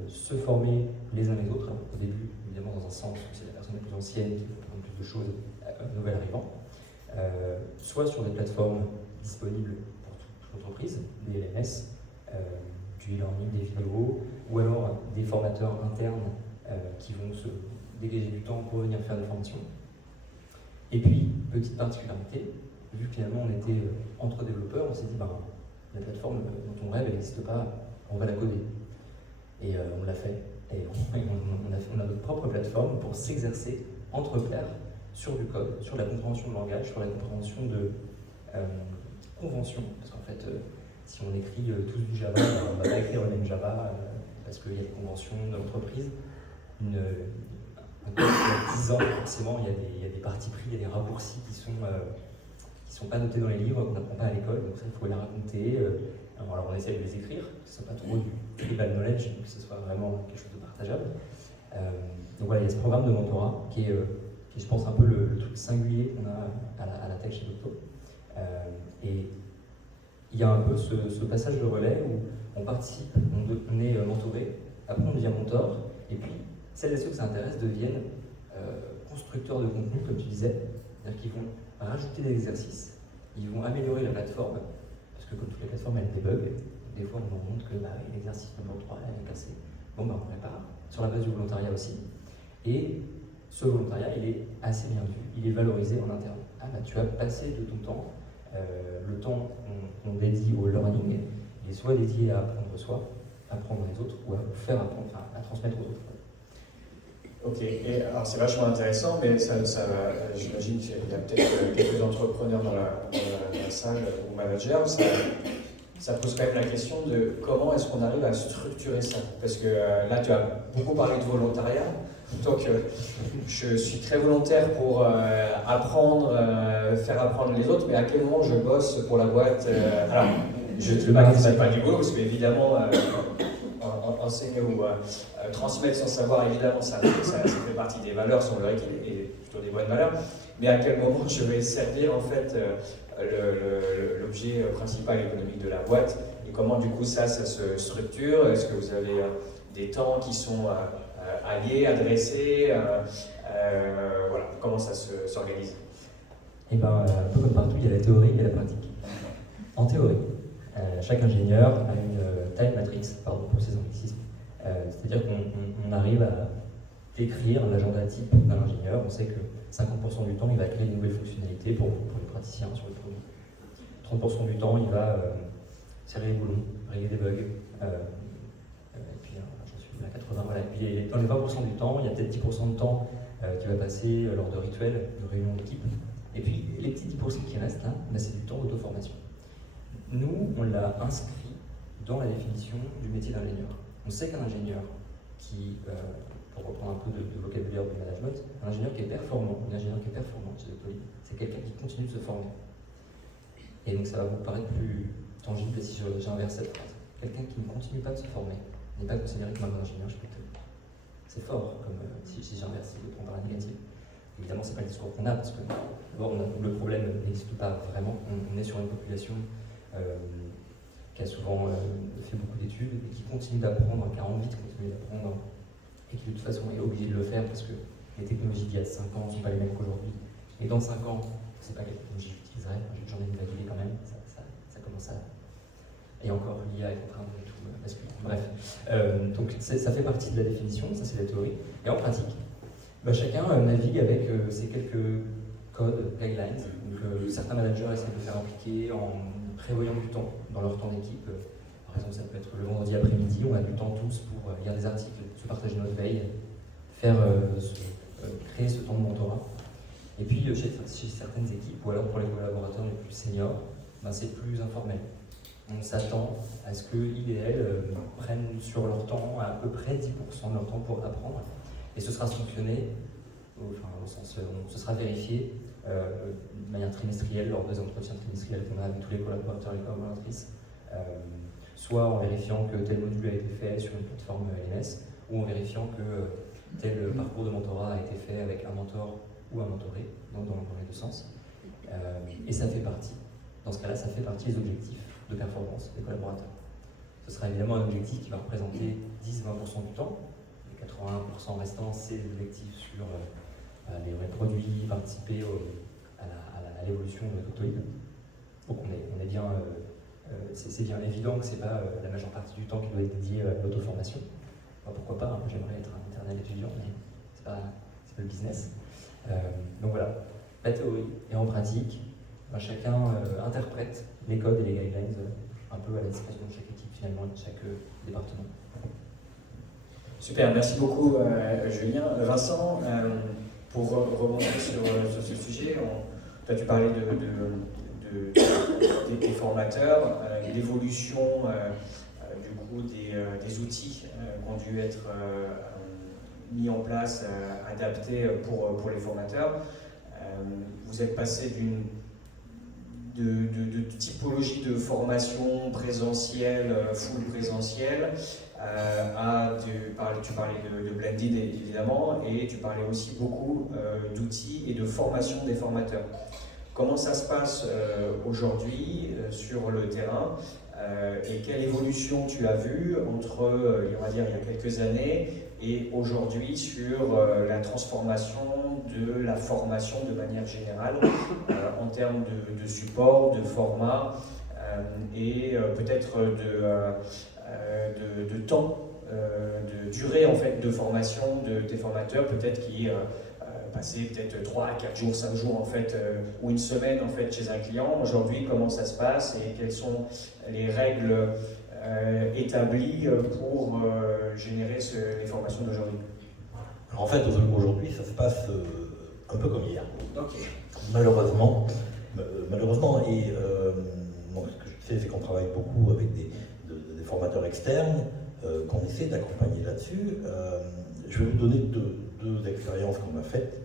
se former les uns les autres. Alors, au début, évidemment, dans un sens où c'est la personne la plus ancienne qui peut prendre plus de choses nouvel arrivant, soit sur des plateformes disponibles pour toute l'entreprise, des LMS, du e-learning, des vidéos, ou alors des formateurs internes qui vont se dégager du temps pour venir faire des formations. Et puis, petite particularité, vu que finalement on était entre développeurs, on s'est dit, la plateforme dont on rêve, elle n'existe pas, on va la coder. Et on l'a fait. Et on a notre propre plateforme pour s'exercer entre pairs sur du code, sur la compréhension de langage, sur la compréhension de conventions. Parce qu'en fait, si on écrit tous du Java, on ne va pas écrire le même Java parce qu'il y a des conventions de l'entreprise. Maintenant, il y a 10 ans, forcément, il y a des partis pris, il y a des raccourcis qui sont pas notés dans les livres, qu'on n'apprend pas à l'école, donc ça, il faut les raconter. Alors, on essaie de les écrire, que ce ne soit pas trop du tribal knowledge, que ce soit vraiment quelque chose de partageable. Donc voilà, il y a ce programme de mentorat qui est je pense, un peu le truc singulier qu'on a à la tech chez Docto. Et il y a un peu ce passage de relais où on participe, on est mentoré, après on devient mentor, et puis celles et ceux que ça intéresse deviennent constructeurs de contenu, comme tu disais, c'est-à-dire qu'ils vont rajouter des exercices, ils vont améliorer la plateforme, parce que comme toutes les plateformes, elles débug. Des fois, on nous montre que l'exercice numéro 3, elle est cassée. Bon, on répare, sur la base du volontariat aussi. Et ce volontariat, il est assez bien vu, il est valorisé en interne. Ah bah tu as passé de ton temps, le temps qu'on dédie au learning, il est soit dédié à apprendre soi, apprendre les autres, ou à faire apprendre, enfin, à transmettre aux autres. Ok, et alors c'est vachement intéressant, mais j'imagine qu'il y a peut-être quelques entrepreneurs dans la salle ou managers, ça pose quand même la question de comment est-ce qu'on arrive à structurer ça. Parce que là, tu as beaucoup parlé de volontariat, donc je suis très volontaire pour apprendre, faire apprendre les autres, mais à quel moment je bosse pour la boîte alors, je ne dis pas que c'est pas du boulot, parce qu'évidemment, enseigner ou transmettre son savoir, évidemment, ça fait partie des valeurs, semblerait qu'il y ait plutôt des bonnes valeurs, mais à quel moment je vais servir en fait l'objet principal économique de la boîte, et comment du coup ça se structure. Est-ce que vous avez des temps qui sont alliés, adressés, voilà, comment ça s'organise? Et bien, un peu comme partout, il y a la théorie et la pratique. En théorie, chaque ingénieur a une time matrix, pardon pour ces anglicismes, c'est-à-dire qu'on arrive à décrire l'agenda type d'un ingénieur. On sait que 50% du temps, il va créer de nouvelles fonctionnalités pour les praticiens sur le produit. 30% du temps, il va serrer les boulons, régler des bugs, et puis j'en suis à 80, voilà. Et puis dans les 20% du temps, il y a peut-être 10% de temps qui va passer lors de rituels, de réunions d'équipe. Et puis les petits 10% qui restent là, c'est du temps d'auto-formation. Nous, on l'a inscrit dans la définition du métier d'ingénieur. On sait qu'un ingénieur qui, pour reprendre un peu de vocabulaire du management, un ingénieur qui est performant, une ingénieure qui est performante chez Docto, c'est quelqu'un qui continue de se former. Et donc ça va vous paraître plus tangible si j'inverse cette phrase. Quelqu'un qui ne continue pas de se former n'est pas considéré comme un ingénieur chez Docto. C'est fort, comme si j'inverse, si je prends par la négative. Évidemment, c'est pas le discours qu'on a, parce que d'abord, le problème n'existe pas vraiment. On est sur une population qui a souvent fait beaucoup d'études et qui continue d'apprendre, qui a envie de continuer d'apprendre, et qui de toute façon est obligé de le faire parce que les technologies d'il y a 5 ans ne sont pas les mêmes qu'aujourd'hui. Et dans 5 ans, c'est pas quelle technologie j'utiliserai, j'en ai une vague quand même, ça commence à... Et encore, l'IA est en train de tout basculer. Bref, donc ça fait partie de la définition, ça c'est la théorie. Et en pratique, chacun navigue avec ces quelques codes, guidelines. Donc, certains managers essaient de faire appliquer en prévoyant du temps dans leur temps d'équipe. Par exemple, ça peut être le vendredi après-midi, on a du temps tous pour lire des articles, se partager notre veille, faire créer ce temps de mentorat. Et puis, chez certaines équipes, ou alors pour les collaborateurs les plus seniors, c'est plus informel. On s'attend à ce qu'ils et elles prennent sur leur temps à peu près 10% de leur temps pour apprendre. Et ce sera sanctionné, au sens, ce sera vérifié de manière trimestrielle lors des entretiens trimestriels qu'on a avec tous les collaborateurs et les collaboratrices, soit en vérifiant que tel module a été fait sur une plateforme LMS, ou en vérifiant que tel parcours de mentorat a été fait avec un mentor ou un mentoré, donc dans les deux sens. Et ça fait partie, dans ce cas-là, ça fait partie des objectifs de performance des collaborateurs. Ce sera évidemment un objectif qui va représenter 10-20% du temps. Les 81% restants, c'est des objectifs sur les vrais produits, participer à l'évolution de Docto. Donc on est bien, c'est bien évident que ce n'est pas la majeure partie du temps qui doit être dédié à l'auto-formation. Pourquoi pas, j'aimerais être un éternel étudiant, mais c'est pas le business. Donc voilà, la théorie et en pratique, chacun interprète les codes et les guidelines un peu à la discrétion de chaque équipe finalement, de chaque département. Super, merci beaucoup Julien. Vincent, pour rebondir sur ce sujet, toi tu parlais des formateurs, l'évolution du coup des outils qui ont dû être mis en place, adaptés pour les formateurs. Vous êtes passé de typologie de formation présentielle, full présentielle, tu parlais de blended évidemment, et tu parlais aussi beaucoup d'outils et de formation des formateurs. Comment ça se passe aujourd'hui sur le terrain et quelle évolution tu as vue entre, on va dire, il y a quelques années et aujourd'hui sur la transformation de la formation de manière générale en termes de support, de format et peut-être de temps, de durée en fait de formation de tes formateurs, peut-être qui passer peut-être 3, 4 jours, 5 jours en fait, ou une semaine en fait chez un client. Aujourd'hui, comment ça se passe et quelles sont les règles établies pour générer les formations d'aujourd'hui? Alors en fait, aujourd'hui, ça se passe un peu comme hier. Ok. Malheureusement, et bon, ce que je sais, c'est qu'on travaille beaucoup avec des formateurs externes qu'on essaie d'accompagner là-dessus. Je vais vous donner deux expériences qu'on a faites.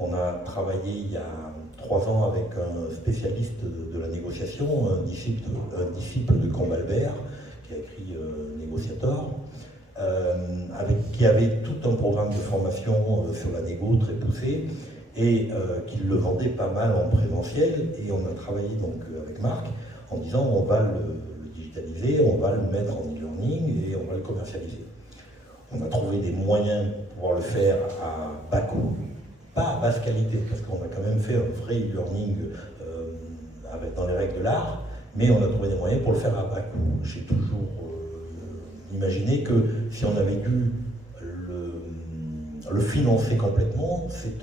On a travaillé il y a 3 ans avec un spécialiste de la négociation, un disciple de Combalbert, qui a écrit Négociator, qui avait tout un programme de formation sur la négo très poussé et qui le vendait pas mal en présentiel. Et on a travaillé donc avec Marc en disant on va le digitaliser, on va le mettre en e-learning et on va le commercialiser. On a trouvé des moyens pour pouvoir le faire à bas coût, pas à basse qualité, parce qu'on a quand même fait un vrai e-learning dans les règles de l'art, mais on a trouvé des moyens pour le faire à bas coût. J'ai toujours imaginé que si on avait dû le financer complètement, c'est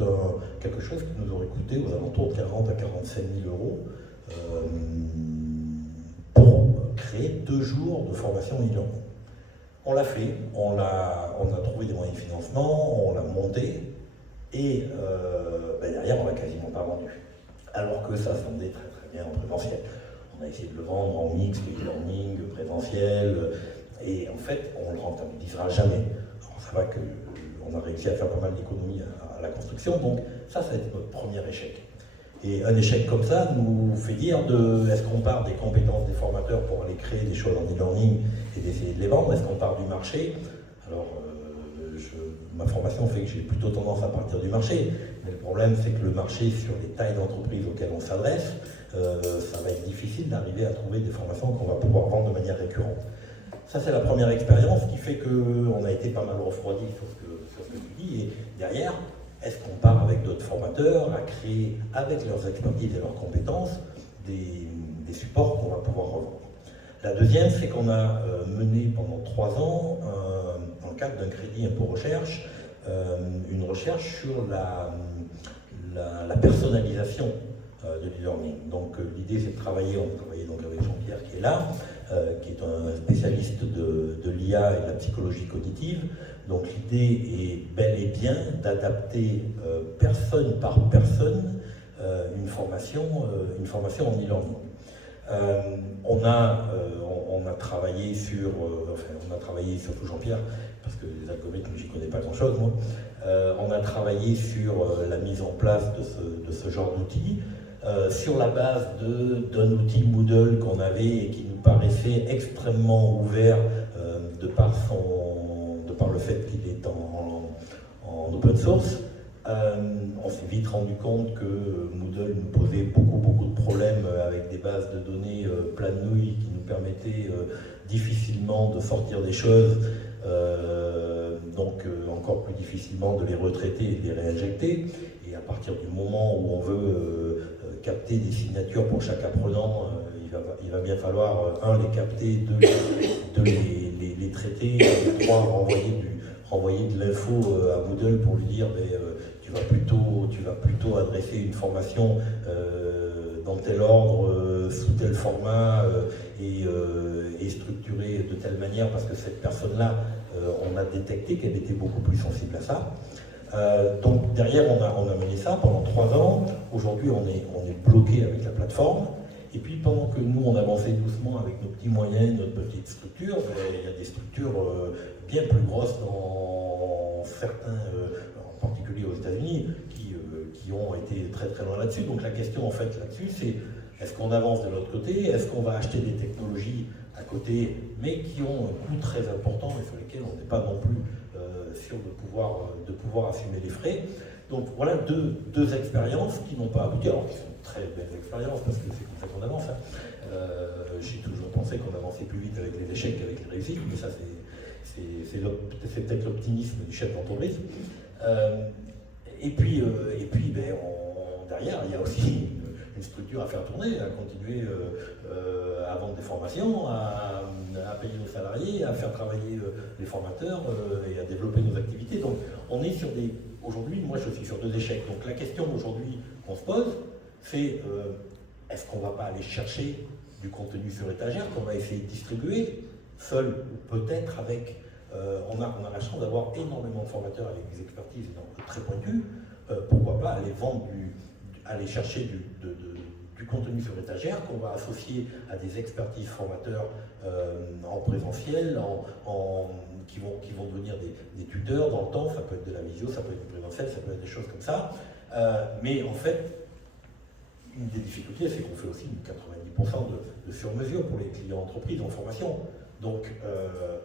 quelque chose qui nous aurait coûté aux alentours de 40 à 45 000 euros pour créer 2 jours de formation e-learning. On l'a fait, on a trouvé des moyens de financement, on l'a monté, et derrière on l'a quasiment pas vendu. Alors que ça se vendait très très bien en présentiel. On a essayé de le vendre en mix, e-learning, présentiel, et en fait on ne le rentabilisera jamais. Alors ça va qu'on a réussi à faire pas mal d'économies à la construction, donc ça va être notre premier échec. Et un échec comme ça nous fait dire est-ce qu'on part des compétences des formateurs pour aller créer des choses en e-learning et d'essayer de les vendre? Est-ce qu'on part du marché? Alors, ma formation fait que j'ai plutôt tendance à partir du marché, mais le problème c'est que le marché, sur les tailles d'entreprises auxquelles on s'adresse, ça va être difficile d'arriver à trouver des formations qu'on va pouvoir vendre de manière récurrente. Ça, c'est la première expérience qui fait qu'on a été pas mal refroidi sur ce que tu dis, et derrière, est-ce qu'on part avec d'autres formateurs à créer, avec leurs expertises et leurs compétences, des supports qu'on va pouvoir revendre? La deuxième, c'est qu'on a mené pendant 3 ans, dans le cadre d'un crédit impôt recherche, une recherche sur la personnalisation de l'e-learning. Donc l'idée, c'est de travailler, on a travaillé donc avec Jean-Pierre qui est là, qui est un spécialiste de l'IA et de la psychologie cognitive. Donc l'idée est bel et bien d'adapter personne par personne une formation en e-learning. On a travaillé surtout Jean-Pierre, parce que les algorithmes, j'y connais pas grand-chose moi. On a travaillé sur la mise en place de ce genre d'outils, sur la base d'un outil Moodle qu'on avait et qui nous paraissait extrêmement ouvert de par le fait qu'il est en open source. On s'est vite rendu compte que Moodle nous posait beaucoup de problèmes avec des bases de données plein de nouilles qui nous permettaient difficilement de sortir des choses, donc encore plus difficilement de les retraiter et de les réinjecter. Et à partir du moment où on veut capter des signatures pour chaque apprenant, il va bien falloir, les capter, 2, les traiter, 3, renvoyer de l'info à Moodle pour lui dire tu vas plutôt adresser une formation dans tel ordre, sous tel format et structurée de telle manière, parce que cette personne-là, on a détecté qu'elle était beaucoup plus sensible à ça. Donc derrière, on a mené ça pendant 3 ans. Aujourd'hui, on est bloqué avec la plateforme. Et puis pendant que nous on avançait doucement avec nos petits moyens, notre petite structure, il y a des structures bien plus grosses dans certains, en particulier aux États-Unis, qui ont été très très loin là-dessus. Donc la question en fait là-dessus, c'est est-ce qu'on avance de l'autre côté, est-ce qu'on va acheter des technologies à côté, mais qui ont un coût très important et sur lesquels on n'est pas non plus sûr de pouvoir assumer les frais. Donc voilà deux expériences qui n'ont pas abouti, alors qui sont très belles expériences parce que c'est comme ça qu'on avance. J'ai toujours pensé qu'on avançait plus vite avec les échecs qu'avec les réussites, mais ça c'est peut-être l'optimisme du chef d'entreprise. Et puis derrière, il y a aussi une structure à faire tourner, à continuer à vendre des formations, à payer nos salariés, à faire travailler les formateurs et à développer nos activités. Donc on est sur des... Aujourd'hui, moi je suis sur 2 échecs. Donc la question aujourd'hui qu'on se pose, c'est est-ce qu'on ne va pas aller chercher du contenu sur étagère qu'on va essayer de distribuer seul ou peut-être avec... on a la chance d'avoir énormément de formateurs avec des expertises très pointues. Pourquoi pas aller vendre aller chercher du contenu sur étagère qu'on va associer à des expertises formateurs en présentiel, qui vont devenir des tuteurs dans le temps. Ça peut être de la visio, ça peut être du présentiel, ça peut être des choses comme ça. Mais en fait, une des difficultés, c'est qu'on fait aussi 90% de sur-mesure pour les clients entreprises en formation. Donc,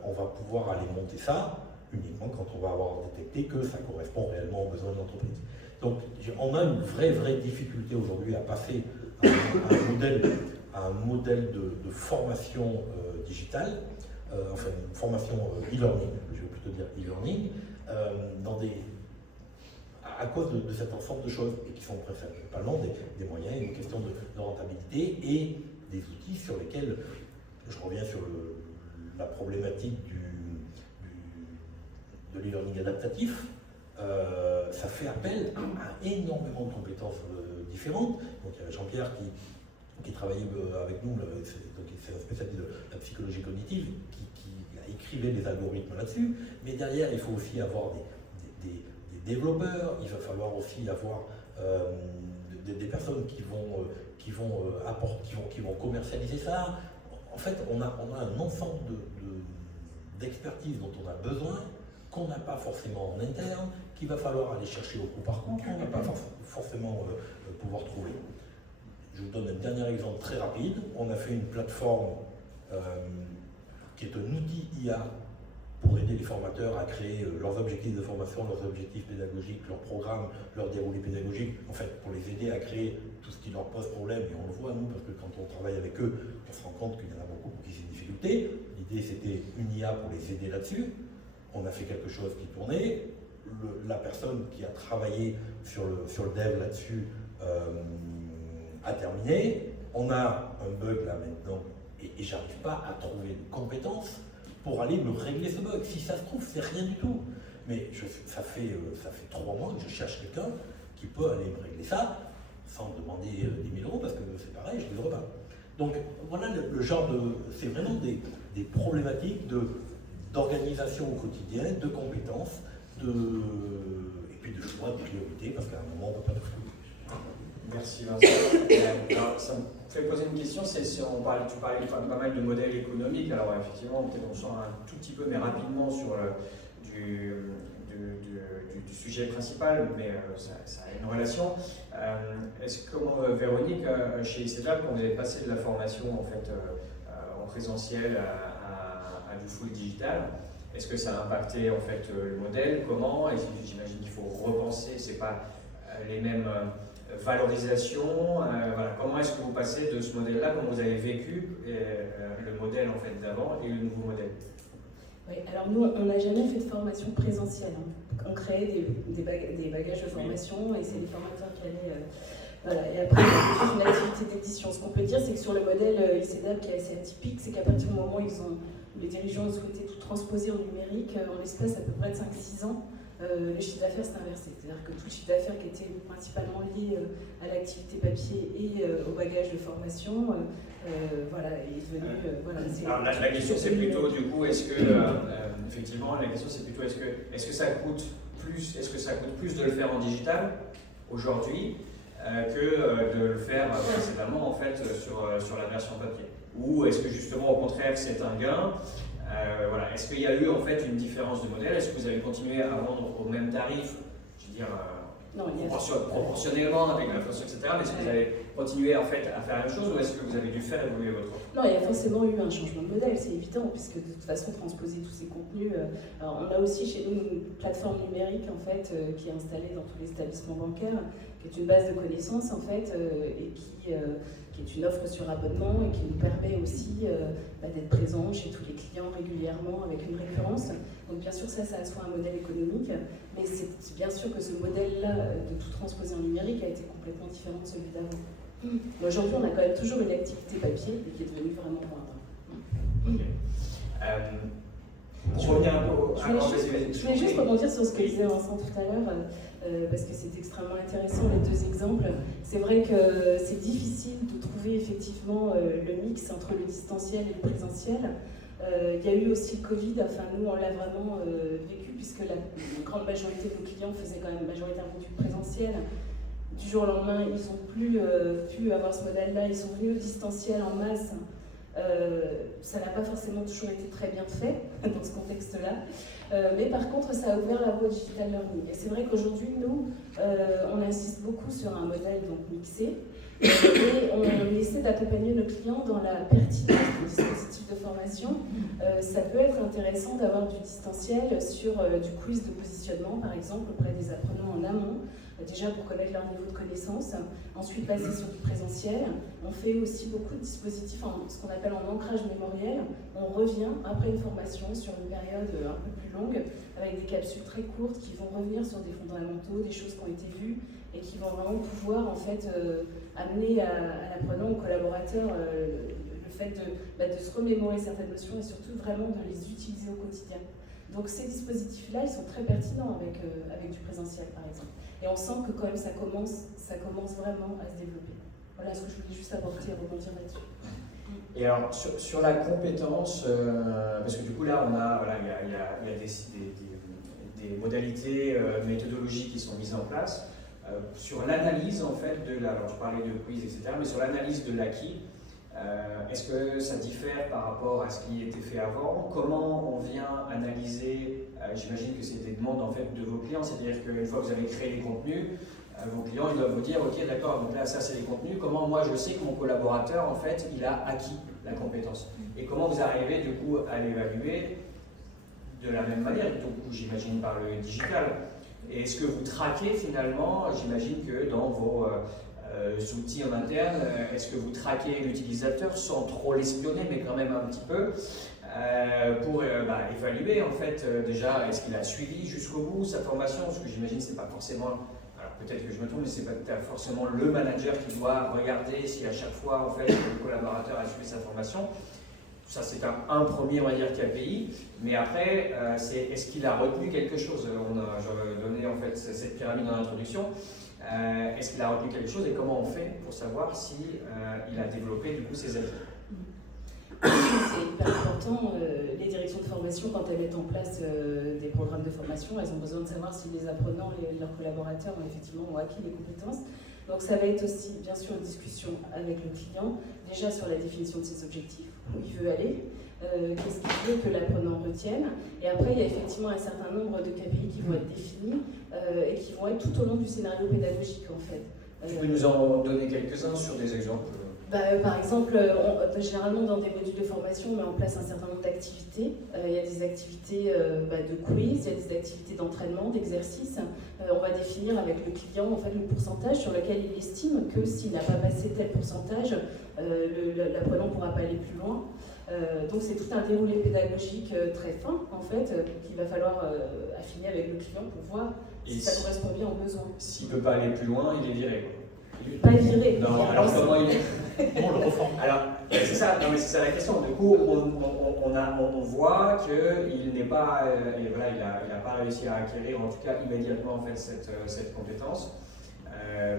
on va pouvoir aller monter ça uniquement quand on va avoir détecté que ça correspond réellement aux besoins de l'entreprise. Donc, on a une vraie difficulté aujourd'hui à passer à un modèle de formation digitale, enfin une formation e-learning, je vais plutôt dire e-learning, à cause de cet ensemble de choses, et qui sont principalement des moyens, une question de rentabilité et des outils sur lesquels, je reviens sur la problématique de l'e-learning adaptatif. Ça fait appel à énormément de compétences différentes. Donc il y a Jean-Pierre qui travaillait avec nous, c'est un spécialiste de la psychologie cognitive, qui a écrivé des algorithmes là-dessus. Mais derrière, il faut aussi avoir des développeurs, il va falloir aussi avoir des personnes qui vont commercialiser ça. En fait, on a un ensemble d'expertise dont on a besoin, qu'on n'a pas forcément en interne, qu'il va falloir aller chercher au coup par coup, qu'on ne va pas forcément pouvoir trouver. Je vous donne un dernier exemple très rapide. On a fait une plateforme qui est un outil IA pour aider les formateurs à créer leurs objectifs de formation, leurs objectifs pédagogiques, leurs programmes, leurs déroulés pédagogiques, en fait, pour les aider à créer tout ce qui leur pose problème. Et on le voit, nous, parce que quand on travaille avec eux, on se rend compte qu'il y en a beaucoup qui ont des difficultés. L'idée, c'était une IA pour les aider là-dessus. On a fait quelque chose qui tournait. La personne qui a travaillé sur le dev là-dessus a terminé. On a un bug là maintenant et j'arrive pas à trouver une compétence pour aller me régler ce bug. Si ça se trouve, c'est rien du tout. Mais ça fait 3 mois que je cherche quelqu'un qui peut aller me régler ça sans me demander 10 000 euros parce que c'est pareil, je ne livre pas. Donc voilà le genre de... C'est vraiment des problématiques d'organisation au quotidien, de compétences, et puis de choix, de priorité, parce qu'à un moment, on ne peut pas tout faire. Merci Vincent. Alors, ça me fait poser une question, tu parlais pas mal de modèles économiques, alors effectivement, peut-être on sort un tout petit peu, mais rapidement sur du sujet principal, mais ça a une relation. Est-ce que, Véronique, chez ICEDAP, quand vous êtes passé de la formation en fait, en présentiel à du full digital, est-ce que ça a impacté en fait le modèle? Comment? J'imagine qu'il faut repenser, c'est pas les mêmes valorisations. Voilà. Comment est-ce que vous passez de ce modèle-là? Comment vous avez vécu le modèle en fait d'avant et le nouveau modèle? Oui, alors nous, on n'a jamais fait de formation présentielle. On créait des bagages de formation et c'est les formateurs qui allaient... voilà. Et après, on a une activité d'édition. Ce qu'on peut dire, c'est que sur le modèle ICEDAP qui est assez atypique, c'est qu'à partir du moment où les dirigeants ont souhaité tout transposer en numérique, en l'espace à peu près de 5-6 ans, le chiffre d'affaires s'est inversé. C'est-à-dire que tout le chiffre d'affaires qui était principalement lié à l'activité papier et au bagage de formation, voilà, est devenu... voilà, alors la question c'est plutôt du coup, est-ce que, effectivement, la question c'est plutôt est-ce que ça coûte plus de le faire en digital aujourd'hui que de le faire précédemment en fait sur la version papier? Ou est-ce que justement au contraire c'est un gain? Voilà. Est-ce qu'il y a eu en fait une différence de modèle? Est-ce que vous avez continué à vendre au même tarif, je veux dire, Non, il y a... proportionnellement avec l'inflation, etc. Mais est-ce que vous avez continué en fait à faire la même chose ou est-ce que vous avez dû faire évoluer votre offre? Non, il y a forcément eu un changement de modèle, c'est évident, puisque de toute façon, transposer tous ces contenus. Alors, on a aussi chez nous une plateforme numérique en fait, qui est installée dans tous les établissements bancaires, qui est une base de connaissances en fait, et qui est une offre sur abonnement et qui nous permet aussi d'être présents chez tous les clients régulièrement avec une récurrence. Donc bien sûr, ça a soit un modèle économique, mais c'est bien sûr que ce modèle-là de tout transposer en numérique a été complètement différent de celui d'avant. Mais aujourd'hui, on a quand même toujours une activité papier qui est devenue vraiment moindre. Pour revenir un peu je voulais juste rebondir sur ce que disait Vincent tout à l'heure, parce que c'est extrêmement intéressant les deux exemples. C'est vrai que c'est difficile de trouver effectivement le mix entre le distanciel et le présentiel. Il y a eu aussi le Covid, enfin nous on l'a vraiment vécu puisque la grande majorité de nos clients faisaient quand même majoritairement du présentiel. Du jour au lendemain, ils n'ont plus pu avoir ce modèle-là, ils sont venus au distanciel en masse. Ça n'a pas forcément toujours été très bien fait dans ce contexte-là, mais par contre ça a ouvert la voie au digital learning. Et c'est vrai qu'aujourd'hui, nous, on insiste beaucoup sur un modèle donc mixé, et on essaie d'accompagner nos clients dans la pertinence du dispositif de formation. Ça peut être intéressant d'avoir du distanciel sur du quiz de positionnement, par exemple, auprès des apprenants en amont, déjà pour connaître leur niveau de connaissance, ensuite passer sur du présentiel. On fait aussi beaucoup de dispositifs, ce qu'on appelle en ancrage mémoriel. On revient après une formation sur une période un peu plus longue, avec des capsules très courtes qui vont revenir sur des fondamentaux, des choses qui ont été vues, et qui vont vraiment pouvoir en fait amener à l'apprenant, au collaborateur, le fait de se remémorer certaines notions et surtout vraiment de les utiliser au quotidien. Donc ces dispositifs-là, ils sont très pertinents avec du présentiel par exemple. Et on sent que quand même ça commence vraiment à se développer. Voilà ce que je voulais juste apporter et rebondir là-dessus. Et alors sur la compétence, parce que du coup là on a il y a des modalités méthodologiques qui sont mises en place. Sur l'analyse en fait alors je parlais de quiz etc, mais sur l'analyse de l'acquis, est-ce que ça diffère par rapport à ce qui était fait avant? Comment on vient analyser, j'imagine que c'est des demandes en fait de vos clients, c'est-à-dire qu'une fois que vous avez créé les contenus, vos clients ils doivent vous dire ok d'accord, donc là ça c'est les contenus, comment moi je sais que mon collaborateur en fait il a acquis la compétence? Et comment vous arrivez du coup à l'évaluer de la même manière, donc j'imagine par le digital? Et est-ce que vous traquez finalement, j'imagine que dans vos outils en interne, est-ce que vous traquez l'utilisateur sans trop l'espionner, mais quand même un petit peu, pour évaluer en fait déjà, est-ce qu'il a suivi jusqu'au bout sa formation? Parce que j'imagine que c'est pas forcément, alors peut-être que je me trompe, mais c'est pas forcément le manager qui doit regarder si à chaque fois en fait le collaborateur a suivi sa formation. Ça, c'est un premier, on va dire, KPI. Mais après, est-ce qu'il a retenu quelque chose? J'avais donné en fait cette pyramide en introduction. Est-ce qu'il a retenu quelque chose et comment on fait pour savoir si il a développé du coup ses acquis? C'est hyper important. Les directions de formation, quand elles mettent en place des programmes de formation, elles ont besoin de savoir si les apprenants, leurs collaborateurs ont acquis les compétences. Donc ça va être aussi, bien sûr, une discussion avec le client, déjà sur la définition de ses objectifs, où il veut aller, qu'est-ce qu'il veut que l'apprenant retienne. Et après, il y a effectivement un certain nombre de KPI qui vont être définis et qui vont être tout au long du scénario pédagogique, en fait. Tu peux nous en donner quelques-uns sur des exemples? Par exemple, généralement dans des modules de formation, on met en place un certain nombre d'activités. Il y a des activités de quiz, il y a des activités d'entraînement, d'exercice. On va définir avec le client en fait, le pourcentage sur lequel il estime que s'il n'a pas passé tel pourcentage, l'apprenant ne pourra pas aller plus loin. Donc c'est tout un déroulé pédagogique très fin en fait, qu'il va falloir affiner avec le client pour voir si ça correspond bien aux besoins. S'il ne peut pas aller plus loin, il est viré. Pas viré. Non, alors comment il est? On le reforme. Alors, c'est ça, non, mais c'est ça la question. Du coup, on voit qu'il n'est pas, il n'a pas réussi à acquérir, en tout cas immédiatement, en fait, cette compétence.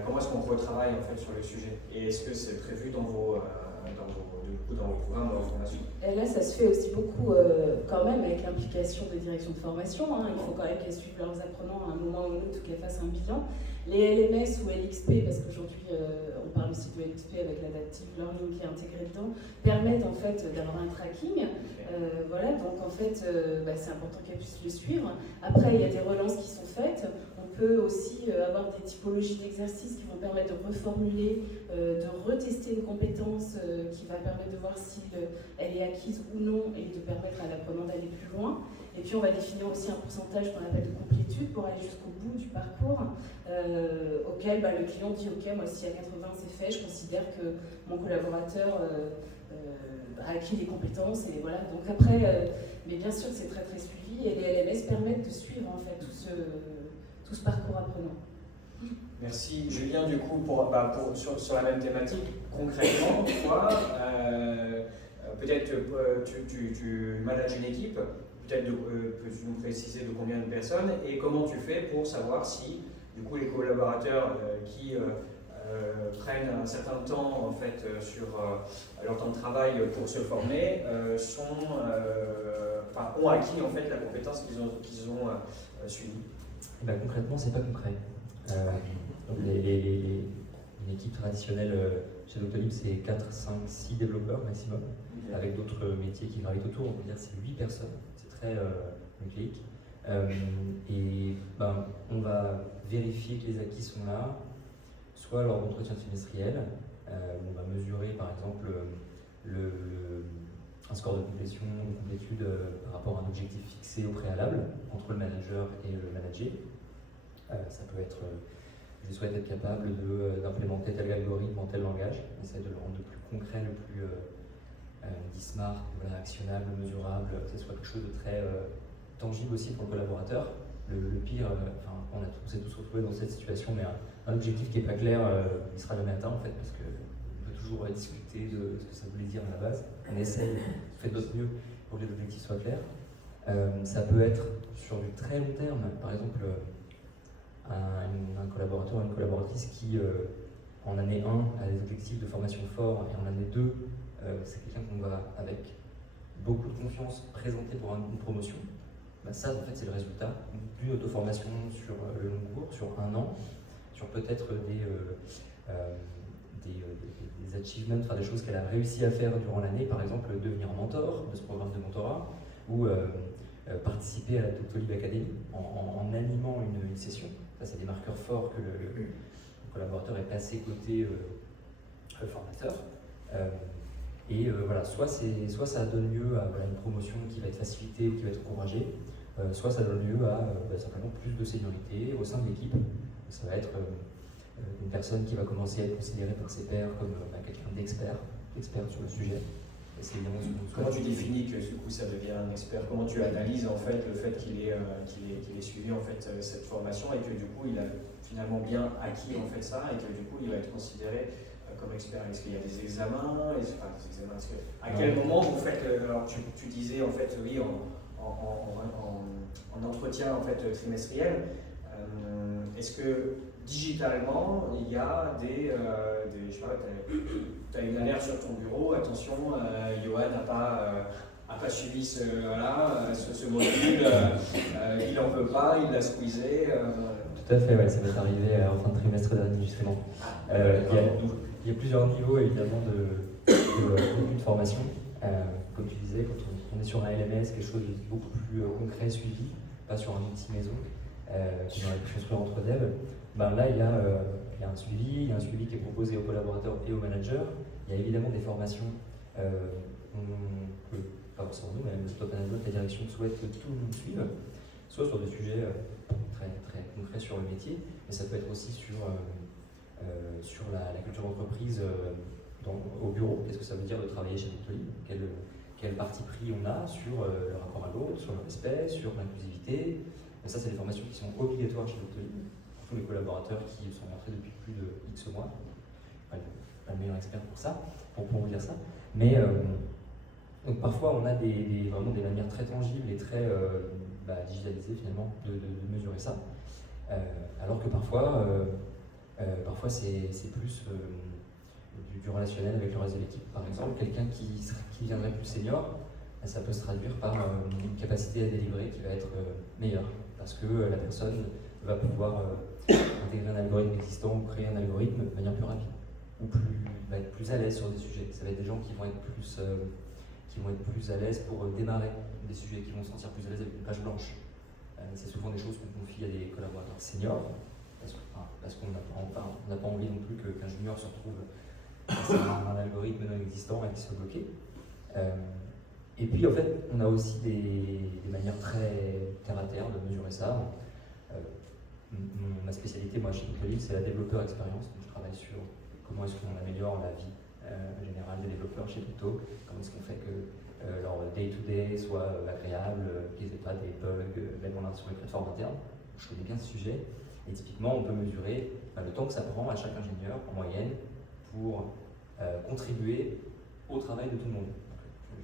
Comment est-ce qu'on retravaille en fait sur le sujet? Et est-ce que c'est prévu dans vos dans vos programmes de formation. Et là, ça se fait aussi beaucoup quand même avec l'implication des directions de formation. Hein. Il faut quand même qu'elles suivent leurs apprenants à un moment ou l'autre, qu'elles fassent un bilan. Les LMS ou LXP, parce qu'aujourd'hui on parle aussi de LXP avec l'adaptive learning qui est intégré dedans, permettent en fait d'avoir un tracking. Voilà, donc en fait c'est important qu'elles puissent le suivre. Après, il y a des relances qui sont faites. On peut aussi avoir des typologies d'exercices qui vont permettre de reformuler, de retester une compétence qui va permettre de voir si elle est acquise ou non et de permettre à l'apprenant d'aller plus loin. Et puis on va définir aussi un pourcentage qu'on appelle de complétude pour aller jusqu'au bout du parcours auquel le client dit ok, moi si à 80 c'est fait, je considère que mon collaborateur a acquis les compétences et voilà. Donc après, mais bien sûr que c'est très très suivi et les LMS permettent de suivre en fait tout ce parcours apprenant. Merci Julien, du coup sur la même thématique, concrètement, toi, peut-être tu manages une équipe. Peut-être peux-tu nous préciser de combien de personnes et comment tu fais pour savoir si du coup les collaborateurs qui prennent un certain temps en fait sur leur temps de travail pour se former ont acquis en fait la compétence qu'ils ont suivie. Concrètement, c'est pas concret. Donc une équipe traditionnelle chez Doctolib, c'est 4, 5, 6 développeurs maximum, avec d'autres métiers qui gravitent autour. On peut dire que c'est 8 personnes. Très nucléique. On va vérifier que les acquis sont là, soit lors d'entretien trimestriel, où on va mesurer par exemple un score de complétion ou de complétude par rapport à un objectif fixé au préalable entre le manager et le manager. Ça peut être, je souhaite être capable d'implémenter tel algorithme en tel langage, on essaie de le rendre le plus concret, le plus smart, actionnable, mesurable, que ce soit quelque chose de très tangible aussi pour le collaborateur. Le pire, on s'est tous retrouvés dans cette situation, mais un objectif qui n'est pas clair, il ne sera jamais atteint en fait, parce qu'on peut toujours discuter de ce que ça voulait dire à la base. On essaye, on fait de notre mieux pour que les objectifs soient clairs. Ça peut être sur du très long terme, par exemple un collaborateur ou une collaboratrice qui en année 1 a des objectifs de formation forts et en année 2 c'est quelqu'un qu'on va, avec beaucoup de confiance, présenter pour une promotion. Ça, en fait, c'est le résultat d'une auto-formation sur le long cours, sur un an, sur peut-être des achievements, des choses qu'elle a réussi à faire durant l'année, par exemple devenir mentor de ce programme de mentorat, ou participer à la Doctolib Academy en animant une session. Ça, c'est des marqueurs forts que le collaborateur est passé côté formateur. Soit ça donne lieu à une promotion qui va être facilitée ou qui va être encouragée, soit ça donne lieu à simplement plus de seniorité au sein de l'équipe. Ça va être une personne qui va commencer à être considérée par ses pairs comme quelqu'un d'expert sur le sujet. Comment tu définis que du coup ça devient un expert? Comment tu analyses en fait le fait qu'il ait suivi en fait cette formation et que du coup il a finalement bien acquis en fait ça et que du coup il va être considéré comme expert? Est-ce qu'il y a des examens? À quel moment vous faites alors tu disais en fait oui en entretien en fait trimestriel. Est-ce que digitalement il y a des je sais pas, tu as une alerte sur ton bureau, attention, Johan n'a pas suivi ce module, il n'en veut pas, il l'a squeezé. Tout à fait, ouais, ça va arriver en fin de trimestre dernier justement. Il y a plusieurs niveaux évidemment de formation. Comme tu disais, quand on est sur un LMS, quelque chose de beaucoup plus concret, suivi, pas sur un outil maison, qui aurait pu construire entre devs, là il y a un suivi qui est proposé aux collaborateurs et aux managers. Il y a évidemment des formations, pas forcément nous, mais le top management, la direction souhaite que tout le monde suive, soit sur des sujets très, très concrets sur le métier, mais ça peut être aussi sur la culture d'entreprise au bureau. Qu'est-ce que ça veut dire de travailler chez Doctolib? Quel parti pris on a sur le rapport à l'autre, sur le respect, sur l'inclusivité. Ça, c'est des formations qui sont obligatoires chez Doctolib pour tous les collaborateurs qui sont rentrés depuis plus de X mois. Pas le meilleur expert pour ça, pour vous dire ça. Mais donc parfois, on a vraiment des manières très tangibles et très digitalisées finalement de mesurer ça. Alors que parfois c'est plus du du relationnel avec le reste de l'équipe. Par exemple, quelqu'un qui viendrait plus senior, ça peut se traduire par une capacité à délivrer qui va être meilleure, parce que la personne va pouvoir intégrer un algorithme existant ou créer un algorithme de manière plus rapide, ou va être plus à l'aise sur des sujets. Ça va être des gens qui vont être plus à l'aise pour démarrer des sujets, qui vont se sentir plus à l'aise avec une page blanche. C'est souvent des choses qu'on confie à des collaborateurs seniors, parce qu'on n'a pas envie non plus qu'un junior se retrouve face à un algorithme non existant et qui soit bloqué. Et puis en fait, on a aussi des manières très terre à terre de mesurer ça. Ma spécialité, moi, chez Doctolib, c'est la développeur expérience. Donc, je travaille sur comment est-ce qu'on améliore la vie générale des développeurs chez Docto, comment est-ce qu'on fait que leur day-to-day soit agréable, qu'ils n'aient pas des bugs, même sur les plateformes internes. Je connais bien ce sujet. Et typiquement, on peut mesurer le temps que ça prend à chaque ingénieur, en moyenne, pour contribuer au travail de tout le monde.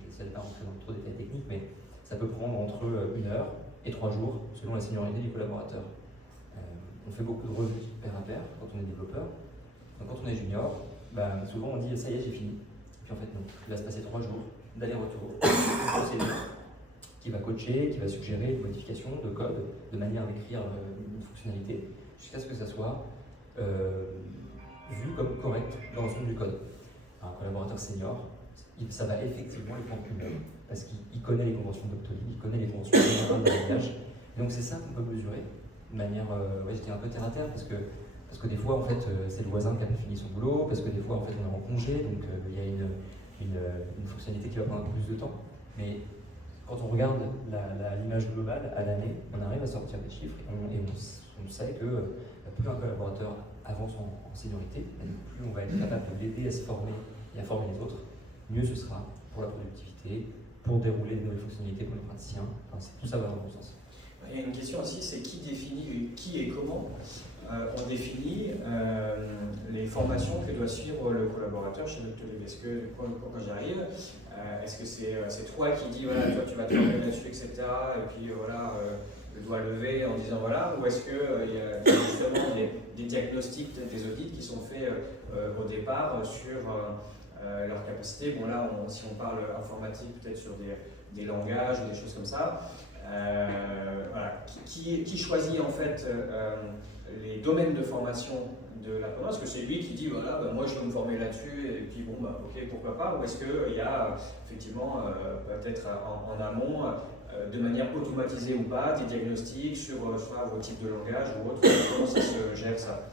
J'essaie de ne pas rentrer dans trop de détails techniques, mais ça peut prendre entre 1 heure et 3 jours, selon la seniorité du collaborateur. On fait beaucoup de revues pair à pair quand on est développeur. Donc quand on est junior, souvent on dit ça y est, j'ai fini. Et puis en fait non, il va se passer 3 jours d'aller-retour, une procédure qui va coacher, qui va suggérer une modification de code, de manière d'écrire une fonctionnalité, jusqu'à ce que ça soit vu comme correct dans l'ensemble du code. Un collaborateur senior, ça va effectivement le prendre plus loin, parce qu'il connaît les conventions Doctolib, il connaît les conventions générales de langage. Donc c'est ça qu'on peut mesurer de manière, je dis un peu terre à terre, parce que des fois en fait c'est le voisin qui a fini son boulot, parce que des fois en fait on est en congé, donc il y a une fonctionnalité qui va prendre un peu plus de temps. Mais quand on regarde l'image globale à l'année, on arrive à sortir des chiffres et on sait que plus un collaborateur avance en seniorité, plus on va être capable de l'aider à se former et à former les autres, mieux ce sera pour la productivité, pour dérouler de nouvelles fonctionnalités pour les praticiens. Enfin, tout ça va dans le bon sens. Il y a une question aussi, c'est qui définit qui et comment on définit les formations que doit suivre le collaborateur chez Doctolib. Est-ce que quand j'arrive, est-ce que c'est toi qui dis voilà, toi tu vas te former là-dessus, etc. Et puis voilà, le doigt levé en disant voilà, ou est-ce qu'il y a justement des diagnostics, des audits qui sont faits au départ sur leur capacité. Bon là, si on parle informatique, peut-être sur des langages ou des choses comme ça. Voilà. Qui choisit en fait les domaines de formation de l'apprenant? Est-ce que c'est lui qui dit voilà, moi je veux me former là-dessus et puis bon, ok, pourquoi pas? Ou est-ce qu'il y a effectivement peut-être en amont, de manière automatisée ou pas, des diagnostics sur soit vos types de langage ou autre? Comment ça se gère ça?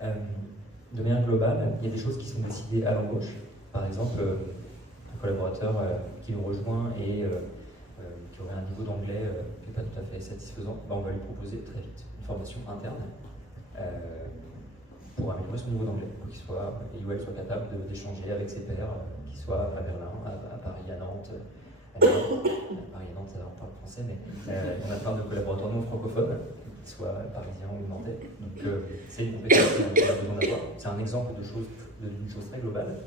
De manière globale, il y a des choses qui sont décidées à l'embauche. Par exemple, un collaborateur qui nous rejoint et qui aurait un niveau d'anglais qui n'est pas tout à fait satisfaisant, on va lui proposer très vite une formation interne pour améliorer son niveau d'anglais, pour qu'il soit, et ou elle soit capable d'échanger avec ses pairs, qu'ils soient à Berlin, à Paris, à Nantes. À Paris et Nantes, ça va, on parle français, mais on a plein de collaborateurs non francophones, qu'ils soient parisiens ou nantais. Donc c'est une compétence qu'on a besoin d'avoir. C'est un exemple d'une chose très globale.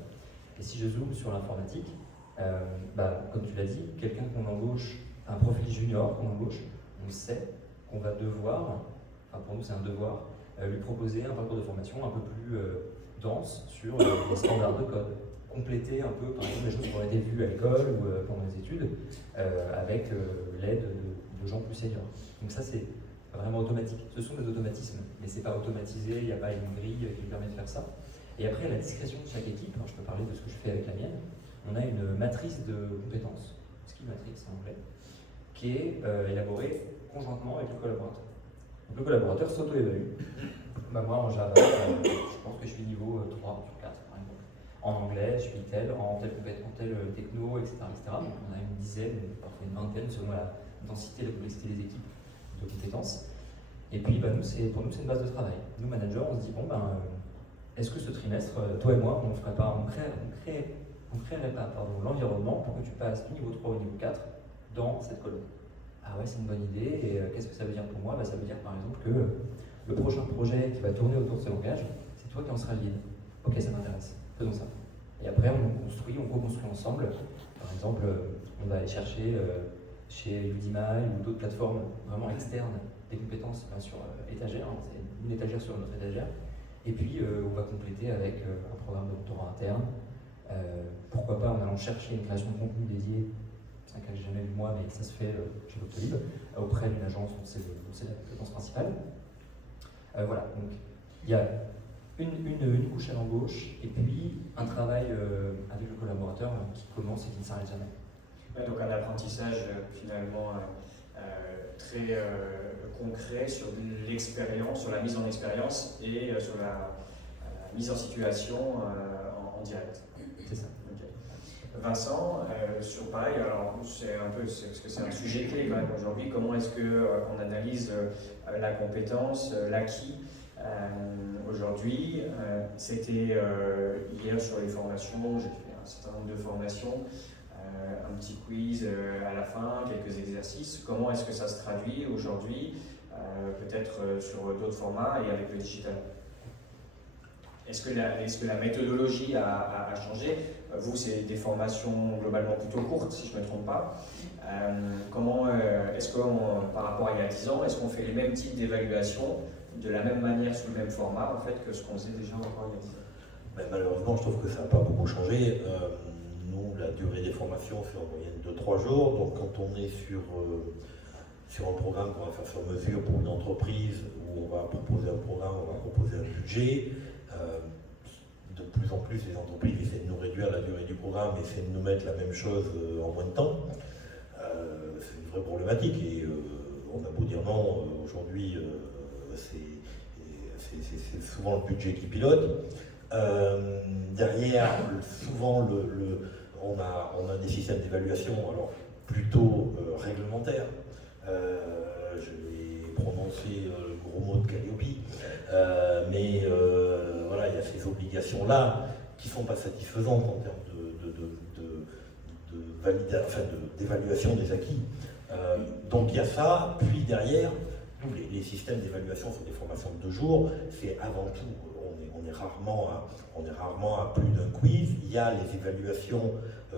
Et si je zoome sur l'informatique, comme tu l'as dit, quelqu'un qu'on embauche, un profil junior qu'on embauche, on sait qu'on va devoir, pour nous c'est un devoir, lui proposer un parcours de formation un peu plus dense sur les standards de code. Compléter un peu, par exemple, les choses qui ont été vues à l'école ou pendant les études, avec l'aide de gens plus seniors. Donc ça c'est vraiment automatique. Ce sont des automatismes, mais c'est pas automatisé, il n'y a pas une grille qui permet de faire ça. Et après, à la discrétion de chaque équipe, je peux parler de ce que je fais avec la mienne, on a une matrice de compétences, skill matrix en anglais, qui est élaborée conjointement avec le collaborateur. Donc le collaborateur s'auto-évalue. Moi en Java, je pense que je suis niveau 3 sur 4 par exemple. En anglais, je suis tel, en telle compétence, tel techno, etc., etc. Donc on a une dizaine, parfois une vingtaine selon la densité et la complexité des équipes de compétences. Et puis pour nous c'est une base de travail. Nous managers, on se dit est-ce que ce trimestre, toi et moi, on créerait pas l'environnement pour que tu passes du niveau 3 au niveau 4 dans cette colonne? Ah ouais, c'est une bonne idée. Et qu'est-ce que ça veut dire pour moi? Ça veut dire par exemple que le prochain projet qui va tourner autour de ce langage, c'est toi qui en seras le lead. Ok, ça m'intéresse, faisons ça. Et après, on co-construit ensemble. Par exemple, on va aller chercher chez Udemy ou d'autres plateformes vraiment externes des compétences sur étagère. C'est une étagère sur notre étagère. Et puis on va compléter avec un programme de mentorat interne. Pourquoi pas en allant chercher une création de contenu dédiée, c'est un cas que j'ai jamais vu moi, mais ça se fait chez Doctolib, auprès d'une agence dont c'est la compétence principale. Voilà, donc il y a une couche à l'embauche et puis un travail avec le collaborateur qui commence et qui ne s'arrête jamais. Ouais, donc un apprentissage finalement très concret sur l'expérience, sur la mise en expérience et sur la mise en situation en direct. C'est ça. Okay. Vincent, sur pareil, alors c'est un peu, parce que c'est un sujet clé quand même aujourd'hui, comment est-ce qu'on analyse la compétence, l'acquis aujourd'hui. C'était hier sur les formations, j'ai fait un certain nombre de formations, un petit quiz à la fin, quelques exercices. Comment est-ce que ça se traduit aujourd'hui, peut-être sur d'autres formats et avec le digital? Est-ce que la méthodologie a changé? Vous, c'est des formations globalement plutôt courtes, si je ne me trompe pas. Comment est-ce qu'on, par rapport à il y a 10 ans, est-ce qu'on fait les mêmes types d'évaluations de la même manière, sous le même format, en fait, que ce qu'on faisait déjà encore il y a 10 ans? Ben, malheureusement, je trouve que ça n'a pas beaucoup changé. Nous, la durée des formations, c'est en moyenne de 3 jours. Donc, quand on est sur un programme qu'on va faire sur mesure pour une entreprise, où on va proposer un programme, on va proposer un budget, de plus en plus, les entreprises essaient de nous réduire la durée du programme, essaient de nous mettre la même chose en moins de temps. C'est une vraie problématique et on a beau dire non, aujourd'hui, c'est souvent le budget qui pilote. Derrière, souvent, on a des systèmes d'évaluation, alors plutôt réglementaires. Je vais prononcer le gros mot de Calliope, mais voilà, il y a ces obligations-là qui ne sont pas satisfaisantes en termes d'évaluation des acquis. Donc il y a ça, puis derrière, nous, les systèmes d'évaluation sur des formations de 2 jours, c'est avant tout, on est rarement à plus d'un quiz. Il y a les évaluations,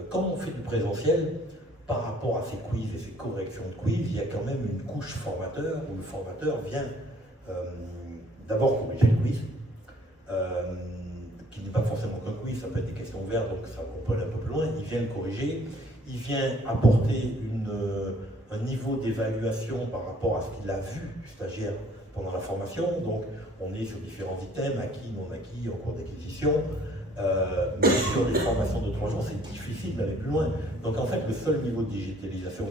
quand on fait du présentiel, par rapport à ces quiz et ces corrections de quiz, il y a quand même une couche formateur où le formateur vient d'abord corriger le quiz, qui n'est pas forcément qu'un quiz, ça peut être des questions ouvertes, donc ça, on peut aller un peu plus loin. Il vient le corriger, il vient apporter un niveau d'évaluation par rapport à ce qu'il a vu du stagiaire pendant la formation. Donc on est sur différents items, acquis, non acquis, en cours d'acquisition. Mais sur des formations de 3 jours, c'est difficile d'aller plus loin. Donc en fait, le seul niveau de digitalisation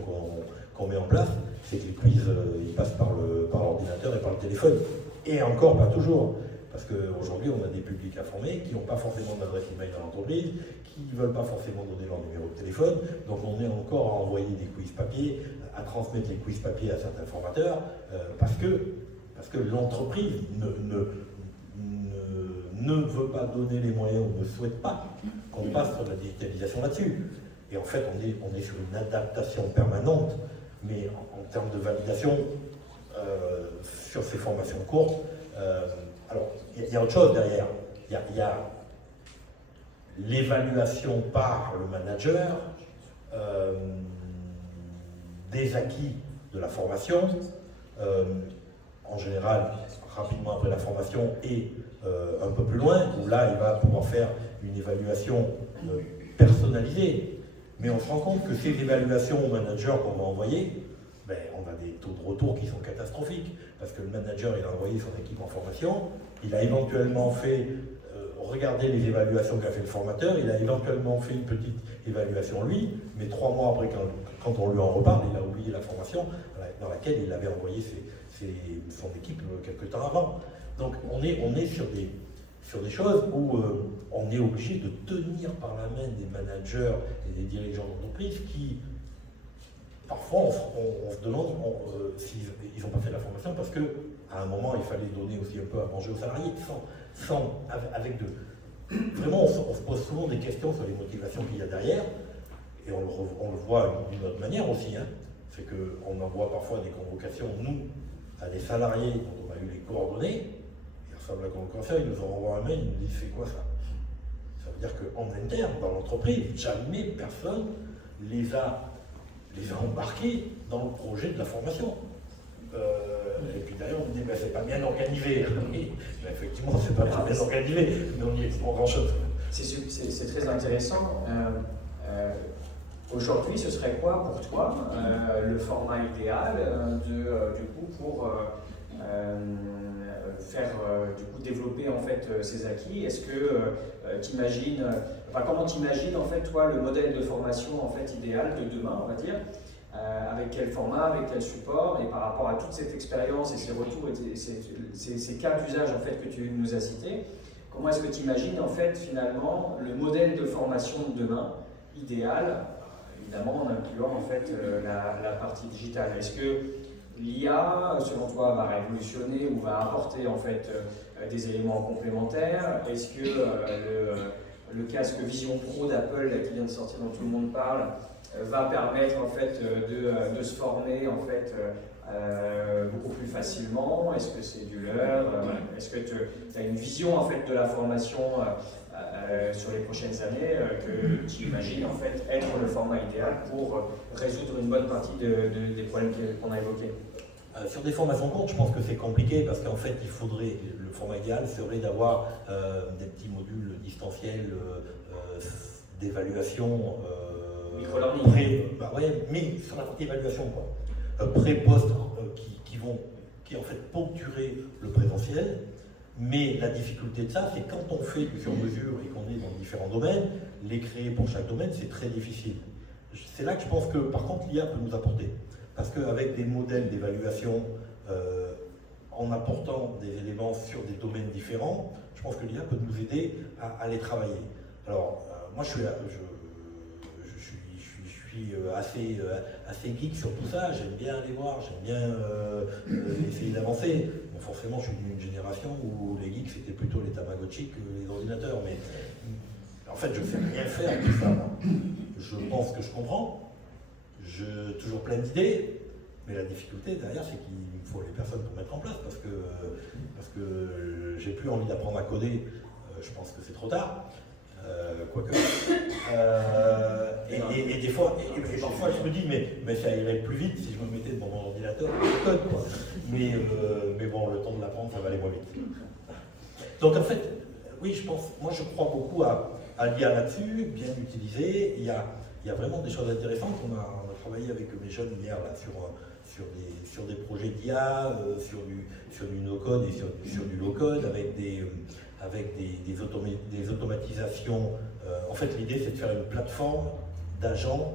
qu'on met en place, c'est que les quiz ils passent par l'ordinateur et par le téléphone. Et encore pas toujours. Parce qu'aujourd'hui, on a des publics à former qui n'ont pas forcément d'adresse email dans l'entreprise, qui ne veulent pas forcément donner leur numéro de téléphone. Donc on est encore à envoyer des quiz papier, à transmettre les quiz papier à certains formateurs, parce que l'entreprise ne veut pas donner les moyens ou ne souhaite pas qu'on passe sur la digitalisation là-dessus. Et en fait, on est sur une adaptation permanente, mais en termes de validation, sur ces formations courtes, alors, il y a autre chose derrière. Il y a l'évaluation par le manager des acquis de la formation, en général rapidement après la formation et un peu plus loin, où là il va pouvoir faire une évaluation personnalisée. Mais on se rend compte que ces évaluations au manager qu'on va envoyer, ben, on a des taux de retour qui sont catastrophiques, parce que le manager il a envoyé son équipe en formation, il a éventuellement fait regarder les évaluations qu'a fait le formateur, il a éventuellement fait une petite évaluation lui, mais 3 mois après, quand on lui en reparle, il a oublié la formation dans laquelle il avait envoyé son équipe quelques temps avant. Donc on est sur des choses où on est obligé de tenir par la main des managers et des dirigeants d'entreprise qui, parfois, on se demande s'ils n'ont pas fait la formation parce qu'à un moment, il fallait donner aussi un peu à manger aux salariés, Vraiment, on se pose souvent des questions sur les motivations qu'il y a derrière, et on le voit d'une autre manière aussi. Hein. C'est qu'on envoie parfois des convocations, nous, à des salariés dont on a eu les coordonnées, ils reçoivent la convocation, ils nous envoient un mail, ils nous disent c'est quoi ça? Ça veut dire qu'en interne, dans l'entreprise, jamais personne les a embarqués dans le projet de la formation. Et puis d'ailleurs, on me dit, c'est pas bien organisé. Oui, effectivement, c'est pas bien organisé, mais on y est pour grand-chose. C'est très intéressant. Aujourd'hui, ce serait quoi pour toi le format idéal du coup pour faire du coup développer en fait ces acquis? Est-ce que t'imagines, comment t'imagines en fait toi le modèle de formation en fait idéal de demain, on va dire, avec quel format, avec quel support, et par rapport à toute cette expérience et ces retours et ces cas d'usage en fait que tu nous as cités, comment est-ce que tu imagines en fait finalement le modèle de formation de demain idéal, évidemment en incluant en fait la partie digitale? Est-ce que l'IA, selon toi, va révolutionner ou va apporter en fait des éléments complémentaires? Est-ce que le casque Vision Pro d'Apple qui vient de sortir, dont tout le monde parle, va permettre en fait de se former en fait beaucoup plus facilement? Est-ce que c'est du leurre? Est-ce que tu as une vision en fait de la formation sur les prochaines années que tu imagines en fait être le format idéal pour résoudre une bonne partie des problèmes qu'on a évoqués? Sur des formations courtes, je pense que c'est compliqué parce qu'en fait, le format idéal serait d'avoir des petits modules distanciels d'évaluation. Micro-learning. Mais sur la partie évaluation, pré-post, qui en fait poncturer le présentiel. Mais la difficulté de ça, c'est quand on fait du sur-mesure et qu'on est dans différents domaines, les créer pour chaque domaine, c'est très difficile. C'est là que je pense que, par contre, l'IA peut nous apporter. Parce qu'avec des modèles d'évaluation, en apportant des éléments sur des domaines différents, je pense que l'IA peut nous aider à les travailler. Alors, moi, je suis assez geek sur tout ça, j'aime bien aller voir, j'aime bien essayer d'avancer. Bon, forcément, je suis d'une génération où les geeks, c'était plutôt les Tamagotchi que les ordinateurs. Mais en fait, je ne sais rien faire de tout ça. Moi. Je pense que je comprends, j'ai toujours plein d'idées, mais la difficulté derrière, c'est qu'il me faut les personnes pour mettre en place, parce que j'ai plus envie d'apprendre à coder, je pense que c'est trop tard. Quoique. Et des fois, et parfois je me dis, mais ça irait plus vite si je me mettais devant mon ordinateur et je code, quoi. Mais bon, le temps de l'apprendre, ça va aller moins vite. Donc en fait, oui, moi je crois beaucoup à l'IA là-dessus, bien utilisé. Il y a vraiment des choses intéressantes. On a travaillé avec mes jeunes hier là, sur des projets d'IA, sur du no-code et sur du low-code, avec des automatisations. En fait, l'idée, c'est de faire une plateforme d'agents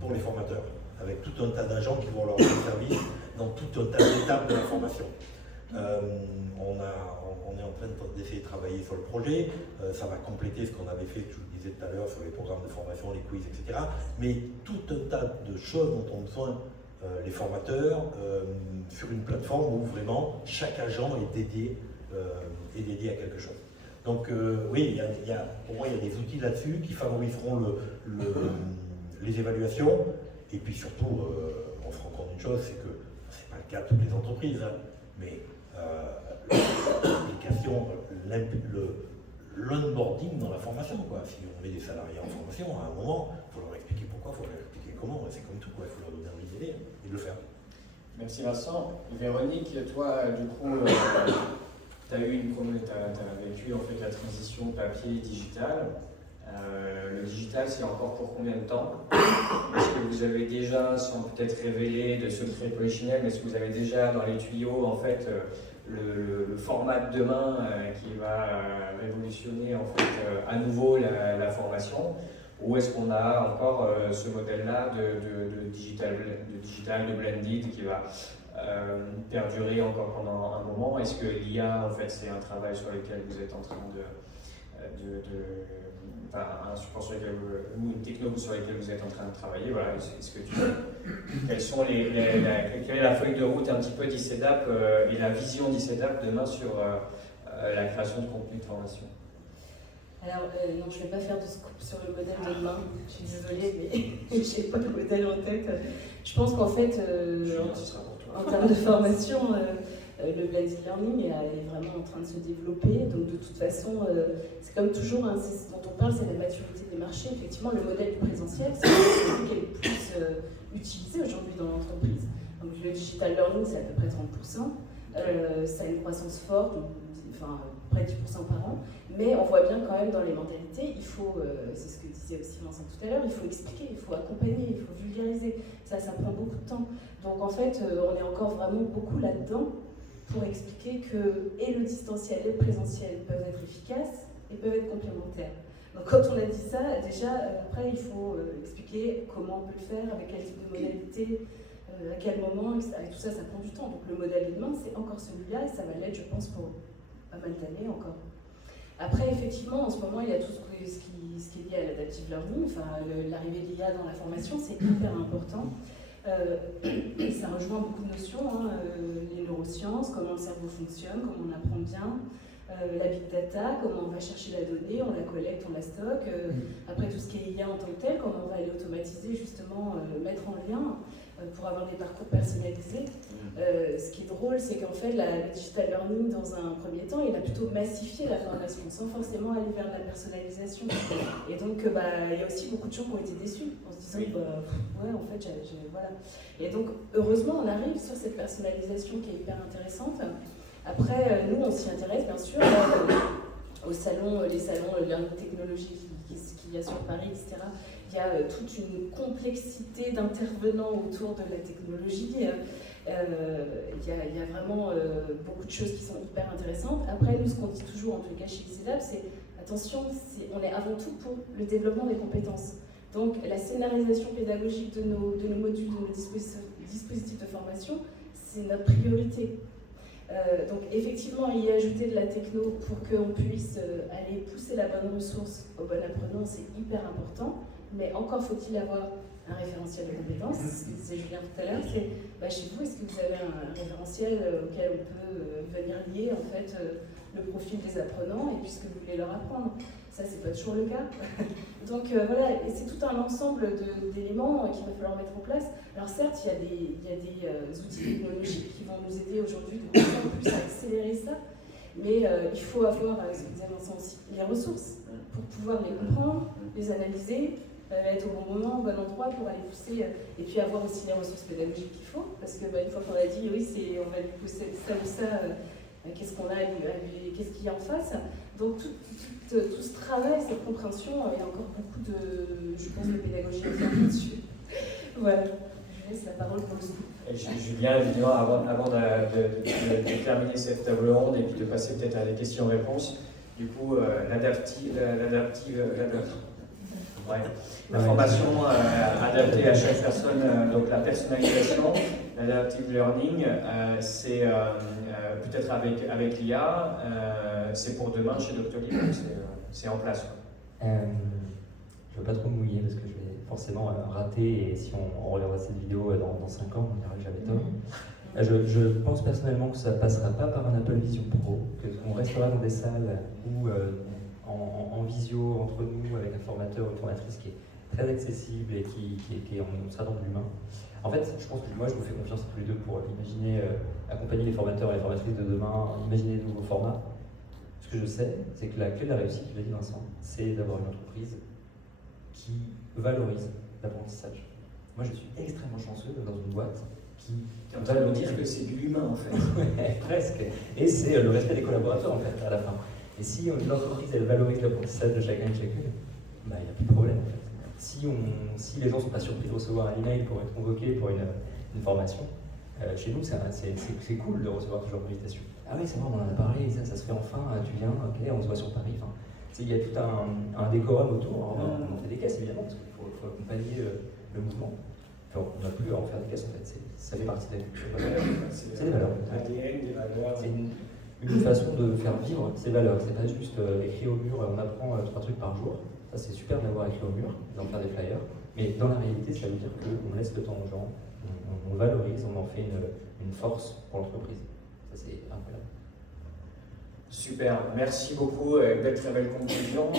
pour les formateurs, avec tout un tas d'agents qui vont leur rendre service dans tout un tas d'étapes de la formation. On est en train d'essayer de travailler sur le projet. Ça va compléter ce qu'on avait fait, je vous le disais tout à l'heure, sur les programmes de formation, les quiz, etc. Mais tout un tas de choses dont ont besoin les formateurs sur une plateforme où vraiment chaque agent est dédié à quelque chose. Donc oui, pour moi, il y a des outils là-dessus qui favoriseront les évaluations. Et puis surtout, on se rend compte d'une chose, c'est que ce n'est pas le cas de toutes les entreprises, hein, mais l'application, l'onboarding dans la formation, quoi. Si on met des salariés en formation, à un moment, il faut leur expliquer pourquoi, il faut leur expliquer comment, c'est comme tout, quoi. Il faut leur donner envie d'aider et de le faire. Merci Vincent. Véronique, toi, du coup, tu as vécu en fait la transition papier-digital. Le digital, c'est encore pour combien de temps? Est-ce que vous avez déjà, sans peut-être révéler de secret polichinelle, mais est-ce que vous avez déjà dans les tuyaux en fait le format de demain qui va révolutionner en fait à nouveau la formation? Ou est-ce qu'on a encore ce modèle-là de digital, de blended qui va perdurer encore pendant un moment? Est-ce que l'IA, en fait, c'est un travail sur lequel vous êtes en train un support sur lequel ou une techno sur laquelle vous êtes en train de travailler? Voilà, quelle est la feuille de route un petit peu d'ICEDAP et la vision d'ICEDAP demain sur la création de contenu de formation? Alors, non, je ne vais pas faire de scoop sur le modèle de demain, je suis désolée, mais je n'ai pas le modèle en tête. Je pense qu'en fait, en termes de formation, le blended learning est vraiment en train de se développer. Donc, de toute façon, c'est comme toujours, hein, ce dont on parle, c'est la maturité des marchés. Effectivement, le modèle du présentiel, c'est celui qui est le plus utilisé aujourd'hui dans l'entreprise. Donc le digital learning, c'est à peu près 30%. Ça a une croissance forte, enfin près de 10% par an. Mais on voit bien quand même dans les mentalités, il faut, c'est ce que disait aussi Vincent tout à l'heure, il faut expliquer, il faut accompagner, il faut vulgariser. Ça prend beaucoup de temps. Donc en fait, on est encore vraiment beaucoup là-dedans pour expliquer que et le distanciel et le présentiel peuvent être efficaces et peuvent être complémentaires. Donc quand on a dit ça, déjà, après, il faut expliquer comment on peut le faire, avec quel type de modalité, à quel moment, etc. Et tout ça, ça prend du temps. Donc le modèle humain, c'est encore celui-là, et ça va l'être, je pense, pour pas mal d'années encore. Après, effectivement, en ce moment, il y a tout ce qui est lié à l'adaptive learning, enfin, l'arrivée de l'IA dans la formation, c'est hyper important. Ça rejoint beaucoup de notions, hein, les neurosciences, comment le cerveau fonctionne, comment on apprend bien, la big data, comment on va chercher la donnée, on la collecte, on la stocke. Après, tout ce qui est IA en tant que tel, comment on va aller automatiser, justement, mettre en lien pour avoir des parcours personnalisés. Ce qui est drôle, c'est qu'en fait, le digital learning, dans un premier temps, il a plutôt massifié la formation, sans forcément aller vers la personnalisation. Et donc, il y a aussi beaucoup de gens qui ont été déçus, en se disant, ouais, en fait, voilà. Et donc, heureusement, on arrive sur cette personnalisation qui est hyper intéressante. Après, nous, on s'y intéresse, bien sûr, les salons learning technologie qu'il y a sur Paris, etc. Il y a toute une complexité d'intervenants autour de la technologie. Il y a vraiment beaucoup de choses qui sont hyper intéressantes. Après, nous, ce qu'on dit toujours, en tout cas chez ICELAB, c'est attention, on est avant tout pour le développement des compétences. Donc, la scénarisation pédagogique de nos modules, de nos dispositifs de formation, c'est notre priorité. Donc, effectivement, y ajouter de la techno pour qu'on puisse aller pousser la bonne ressource au bon apprenant, c'est hyper important. Mais encore faut-il avoir un référentiel de compétences. Ce que disait Julien tout à l'heure, c'est chez vous, est-ce que vous avez un référentiel auquel on peut venir lier en fait, le profil des apprenants et puis ce que vous voulez leur apprendre. Ça, c'est pas toujours le cas. Donc voilà, et c'est tout un ensemble d'éléments qu'il va falloir mettre en place. Alors certes, il y a des outils technologiques qui vont nous aider aujourd'hui de plus en plus à accélérer ça, mais il faut avoir, ce que disait Vincent aussi, les ressources pour pouvoir les comprendre, les analyser, être au bon moment, au bon endroit pour aller pousser, et puis avoir aussi les ressources pédagogiques qu'il faut, parce que une fois qu'on a dit oui, on va lui pousser ça ou ça, qu'est-ce qu'on a, qu'est-ce qu'il y a en face. Donc tout ce travail, cette compréhension, il y a encore beaucoup je pense, de pédagogie à faire là-dessus. Voilà, je laisse la parole pour le coup. Julien, évidemment, avant de terminer cette table ronde et puis de passer peut-être à des questions-réponses, du coup, la formation adaptée à chaque personne, donc la personnalisation, l'adaptive learning, c'est peut-être avec l'IA, c'est pour demain chez Doctolib, c'est en place. Je ne veux pas trop me mouiller parce que je vais forcément rater, et si on regardera cette vidéo dans 5 ans, on dira que j'avais tort. Je pense personnellement que ça ne passera pas par un Apple Vision Pro, qu'on restera dans des salles où en visio entre nous avec un formateur ou une formatrice qui est très accessible et on sera dans de l'humain. En fait, je pense que moi je vous fais confiance à tous les deux pour imaginer, accompagner les formateurs et les formatrices de demain, imaginer de nouveaux formats. Ce que je sais, c'est que la clé de la réussite, l'a dit Vincent, c'est d'avoir une entreprise qui valorise l'apprentissage. Moi je suis extrêmement chanceux dans une boîte qui valorise. Dire que c'est de l'humain en fait. Ouais, presque. Et c'est le respect des collaborateurs en fait, à la fin. Et si l'entreprise elle valorise l'apprentissage de chacun et de chacune, il n'y a plus de problème en fait. Si les gens ne sont pas surpris de recevoir un email pour être convoqués pour une formation, chez nous c'est cool de recevoir ce genre d'invitation. Ah oui, c'est vrai, on en a parlé, ça se fait enfin, tu viens, ok, on se voit sur Paris. Enfin, il y a tout un décorum autour. On fait des caisses évidemment, parce qu'il faut accompagner le mouvement. Enfin, on n'a plus à en faire des caisses en fait, ça fait partie de la culture. C'est des valeurs. C'est une façon de faire vivre ces valeurs. C'est pas juste écrit au mur, on apprend 3 trucs par jour. Ça c'est super d'avoir écrit au mur, d'en faire des flyers. Mais dans la réalité, ça veut dire qu'on laisse le temps aux gens, on valorise, on en fait une force pour l'entreprise. Ça c'est incroyable. Super, merci beaucoup. Belle, très belle conclusion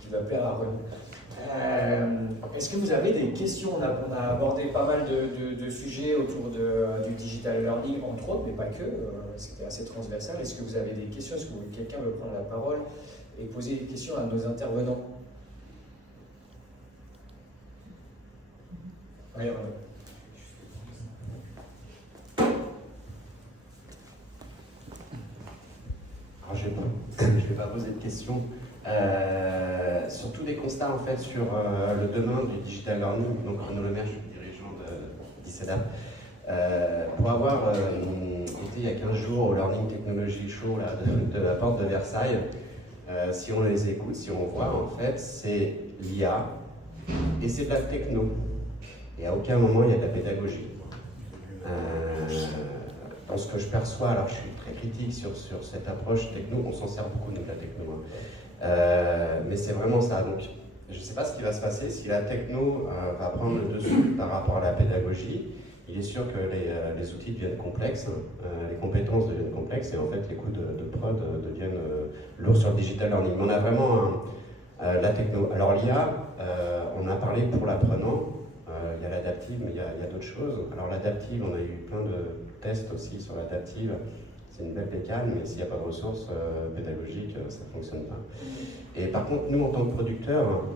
qui va plaire à René. Est-ce que vous avez des questions? On a abordé pas mal de sujets autour du digital learning, entre autres, mais pas que. C'était assez transversal. Est-ce que vous avez des questions? Est-ce que quelqu'un veut prendre la parole et poser des questions à nos intervenants? Oui, Alors, je vais pas poser de questions. Surtout des constats en fait sur le demain du digital learning. Donc Renaud Lemaire, je suis le dirigeant d'ICEDAP. Pour avoir été il y a 15 jours au Learning Technology Show là, de la porte de Versailles, si on les écoute, si on voit, en fait, c'est l'IA et c'est de la techno. Et à aucun moment il y a de la pédagogie. Dans ce que je perçois, alors je suis très critique sur cette approche techno, on s'en sert beaucoup de la techno. Mais c'est vraiment ça. Donc, je ne sais pas ce qui va se passer si la techno va prendre le dessus par rapport à la pédagogie. Il est sûr que les outils deviennent complexes, les compétences deviennent complexes et en fait les coûts de prod deviennent lourds sur le digital learning. Mais on a vraiment la techno. Alors l'IA, on a parlé pour l'apprenant, il y a l'adaptive, mais il y a d'autres choses. Alors l'adaptive, on a eu plein de tests aussi sur l'adaptive. C'est une belle bécane, mais s'il n'y a pas de ressources pédagogiques, ça ne fonctionne pas. Et par contre, nous, en tant que producteurs,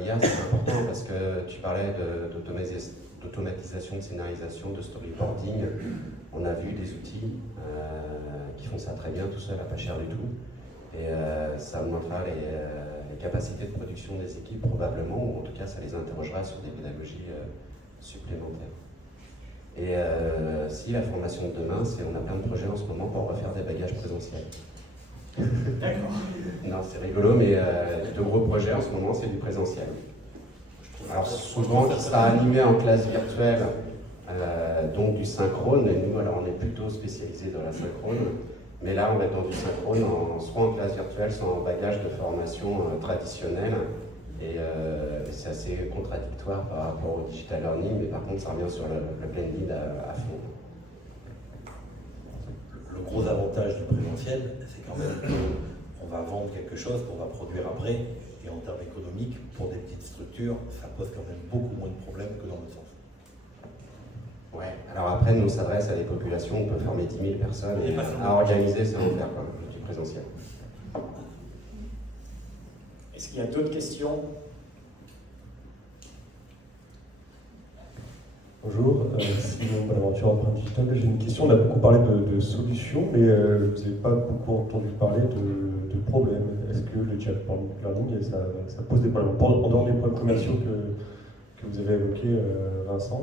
l'IA, c'est important parce que tu parlais d'automatisation, de scénarisation, de storyboarding. On a vu des outils qui font ça très bien, tout seul, à pas cher du tout. Et ça augmentera les capacités de production des équipes, probablement, ou en tout cas, ça les interrogera sur des pédagogies supplémentaires. Et si la formation de demain, c'est on a plein de projets en ce moment pour refaire des bagages présentiels. D'accord. Non, c'est rigolo, mais de gros projets en ce moment, c'est du présentiel. Alors souvent, qui sera animé en classe virtuelle, donc du synchrone, et nous, alors on est plutôt spécialisés dans la synchrone, mais là, on va être dans du synchrone, soit en classe virtuelle, soit en bagage de formation traditionnel. Et c'est assez contradictoire par rapport au digital learning, mais par contre ça revient sur le blended à fond. Le gros avantage du présentiel, c'est quand même qu'on va vendre quelque chose qu'on va produire après, et en termes économiques, pour des petites structures, ça pose quand même beaucoup moins de problèmes que dans le sens. Ouais, alors après nous on s'adresse à des populations, on peut former 10 000 personnes, et à organiser c'est l'enfer, du présentiel. Est-ce qu'il y a d'autres questions? Bonjour, Simon Bonaventure, Empreinte Digital. J'ai une question. On a beaucoup parlé de solutions, mais vous n'avez pas beaucoup entendu parler de problèmes. Est-ce que le digital learning, ça pose des problèmes? En dehors des problèmes commerciaux que vous avez évoqués, Vincent,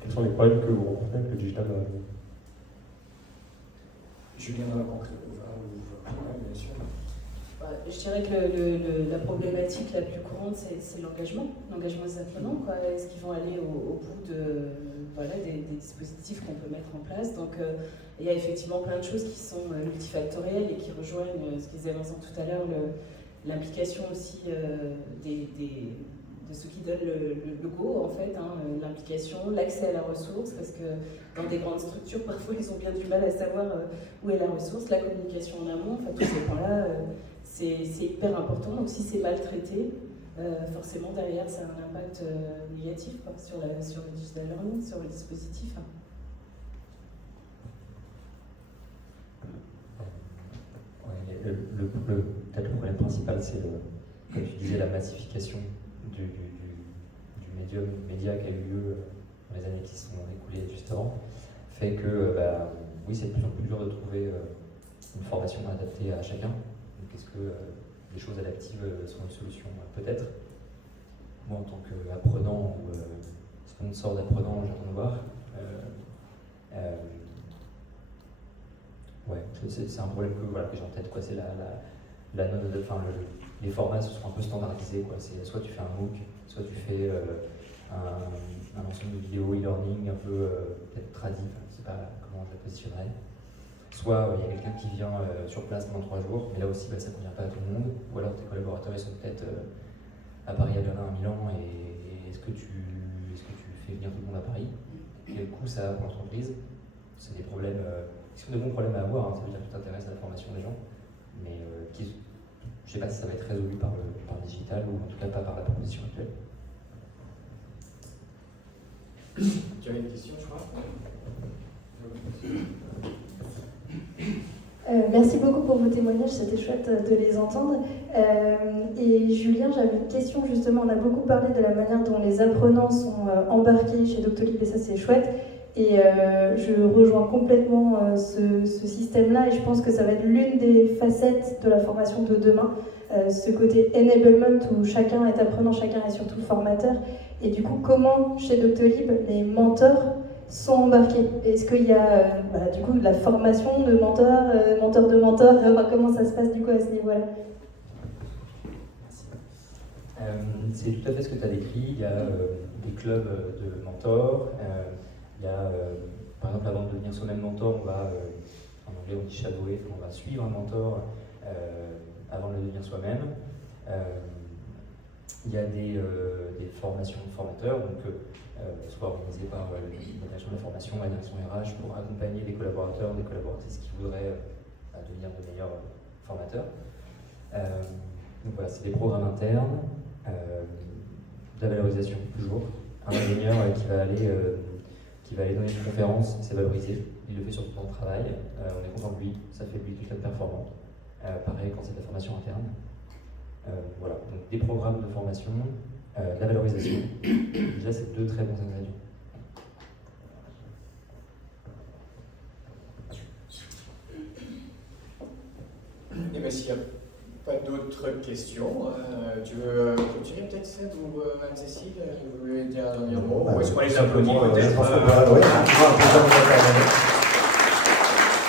quels sont les problèmes que vous rencontrez avec le digital learning? Julien va conclure. Bien sûr. Je dirais que la problématique la plus courante, c'est l'engagement des apprenants. Est-ce qu'ils vont aller au bout des dispositifs qu'on peut mettre en place? Donc, il y a effectivement plein de choses qui sont multifactorielles et qui rejoignent ce qu'ils disaient Vincent tout à l'heure, l'implication aussi de ceux qui donnent le go, en fait, l'implication, l'accès à la ressource, parce que dans des grandes structures, parfois, ils ont bien du mal à savoir où est la ressource, la communication en amont, tous ces points-là, c'est hyper important. Donc si c'est mal traité, forcément derrière ça a un impact négatif sur le digital learning, sur le dispositif. Ouais, peut-être le problème principal, c'est, comme tu disais, la massification du média qui a eu lieu dans les années qui sont écoulées juste avant, fait que oui, c'est de plus en plus dur de trouver une formation adaptée à chacun. Donc est-ce que les choses adaptives sont une solution? Peut-être. Moi, en tant qu'apprenant ou sponsor d'apprenant, j'attends de voir. Ouais, c'est un problème que j'ai en tête. C'est la note de, les formats se sont un peu standardisés. Soit tu fais un MOOC, soit tu fais un ensemble de vidéos e-learning un peu peut-être tradit, je ne sais pas comment je la positionnerais. Soit il y a quelqu'un qui vient sur place pendant 3 jours, mais là aussi ça ne convient pas à tout le monde. Ou alors tes collaborateurs ils sont peut-être à Paris, à Berlin, à Milan, et est-ce que tu fais venir tout le monde à Paris? Quel coût ça a pour l'entreprise? C'est des problèmes, qui sont des bons problèmes à avoir, ça veut dire que tu t'intéresses à la formation des gens, mais je ne sais pas si ça va être résolu par le digital ou en tout cas pas par la proposition actuelle. Tu avais une question, je crois? Merci beaucoup pour vos témoignages, c'était chouette de les entendre. Et Julien, j'avais une question justement, on a beaucoup parlé de la manière dont les apprenants sont embarqués chez Doctolib et ça c'est chouette. Et je rejoins complètement ce système-là et je pense que ça va être l'une des facettes de la formation de demain, ce côté enablement où chacun est apprenant, chacun est surtout formateur. Et du coup, comment chez Doctolib les mentors sont embarqués? Est-ce qu'il y a du coup de la formation de mentors, mentor de mentors, comment ça se passe du coup à ce niveau-là? C'est tout à fait ce que tu as décrit. Il y a des clubs de mentors. Il y a, par exemple, avant de devenir soi-même mentor, on va, en anglais on dit shadower, on va suivre un mentor avant de le devenir soi-même. Il y a des formations de formateurs, donc soit organisées par la direction de la formation, la direction RH, pour accompagner des collaborateurs, des collaboratrices qui voudraient devenir de meilleurs formateurs. Donc voilà, c'est des programmes internes, de la valorisation toujours. Un ingénieur qui va aller donner une conférence, c'est valorisé, il le fait sur son temps de travail, on est content de lui, ça fait de lui quelqu'un de performant. Pareil quand c'est de la formation interne. Voilà, donc des programmes de formation, de la valorisation. Déjà, c'est deux très bons ingrédients. Et bien, s'il n'y a pas d'autres questions, tu veux continuer peut-être, Seb ou Anne-Cécile? Vous voulez dire un dernier mot? Ou est-ce qu'on les applaudit peut-être?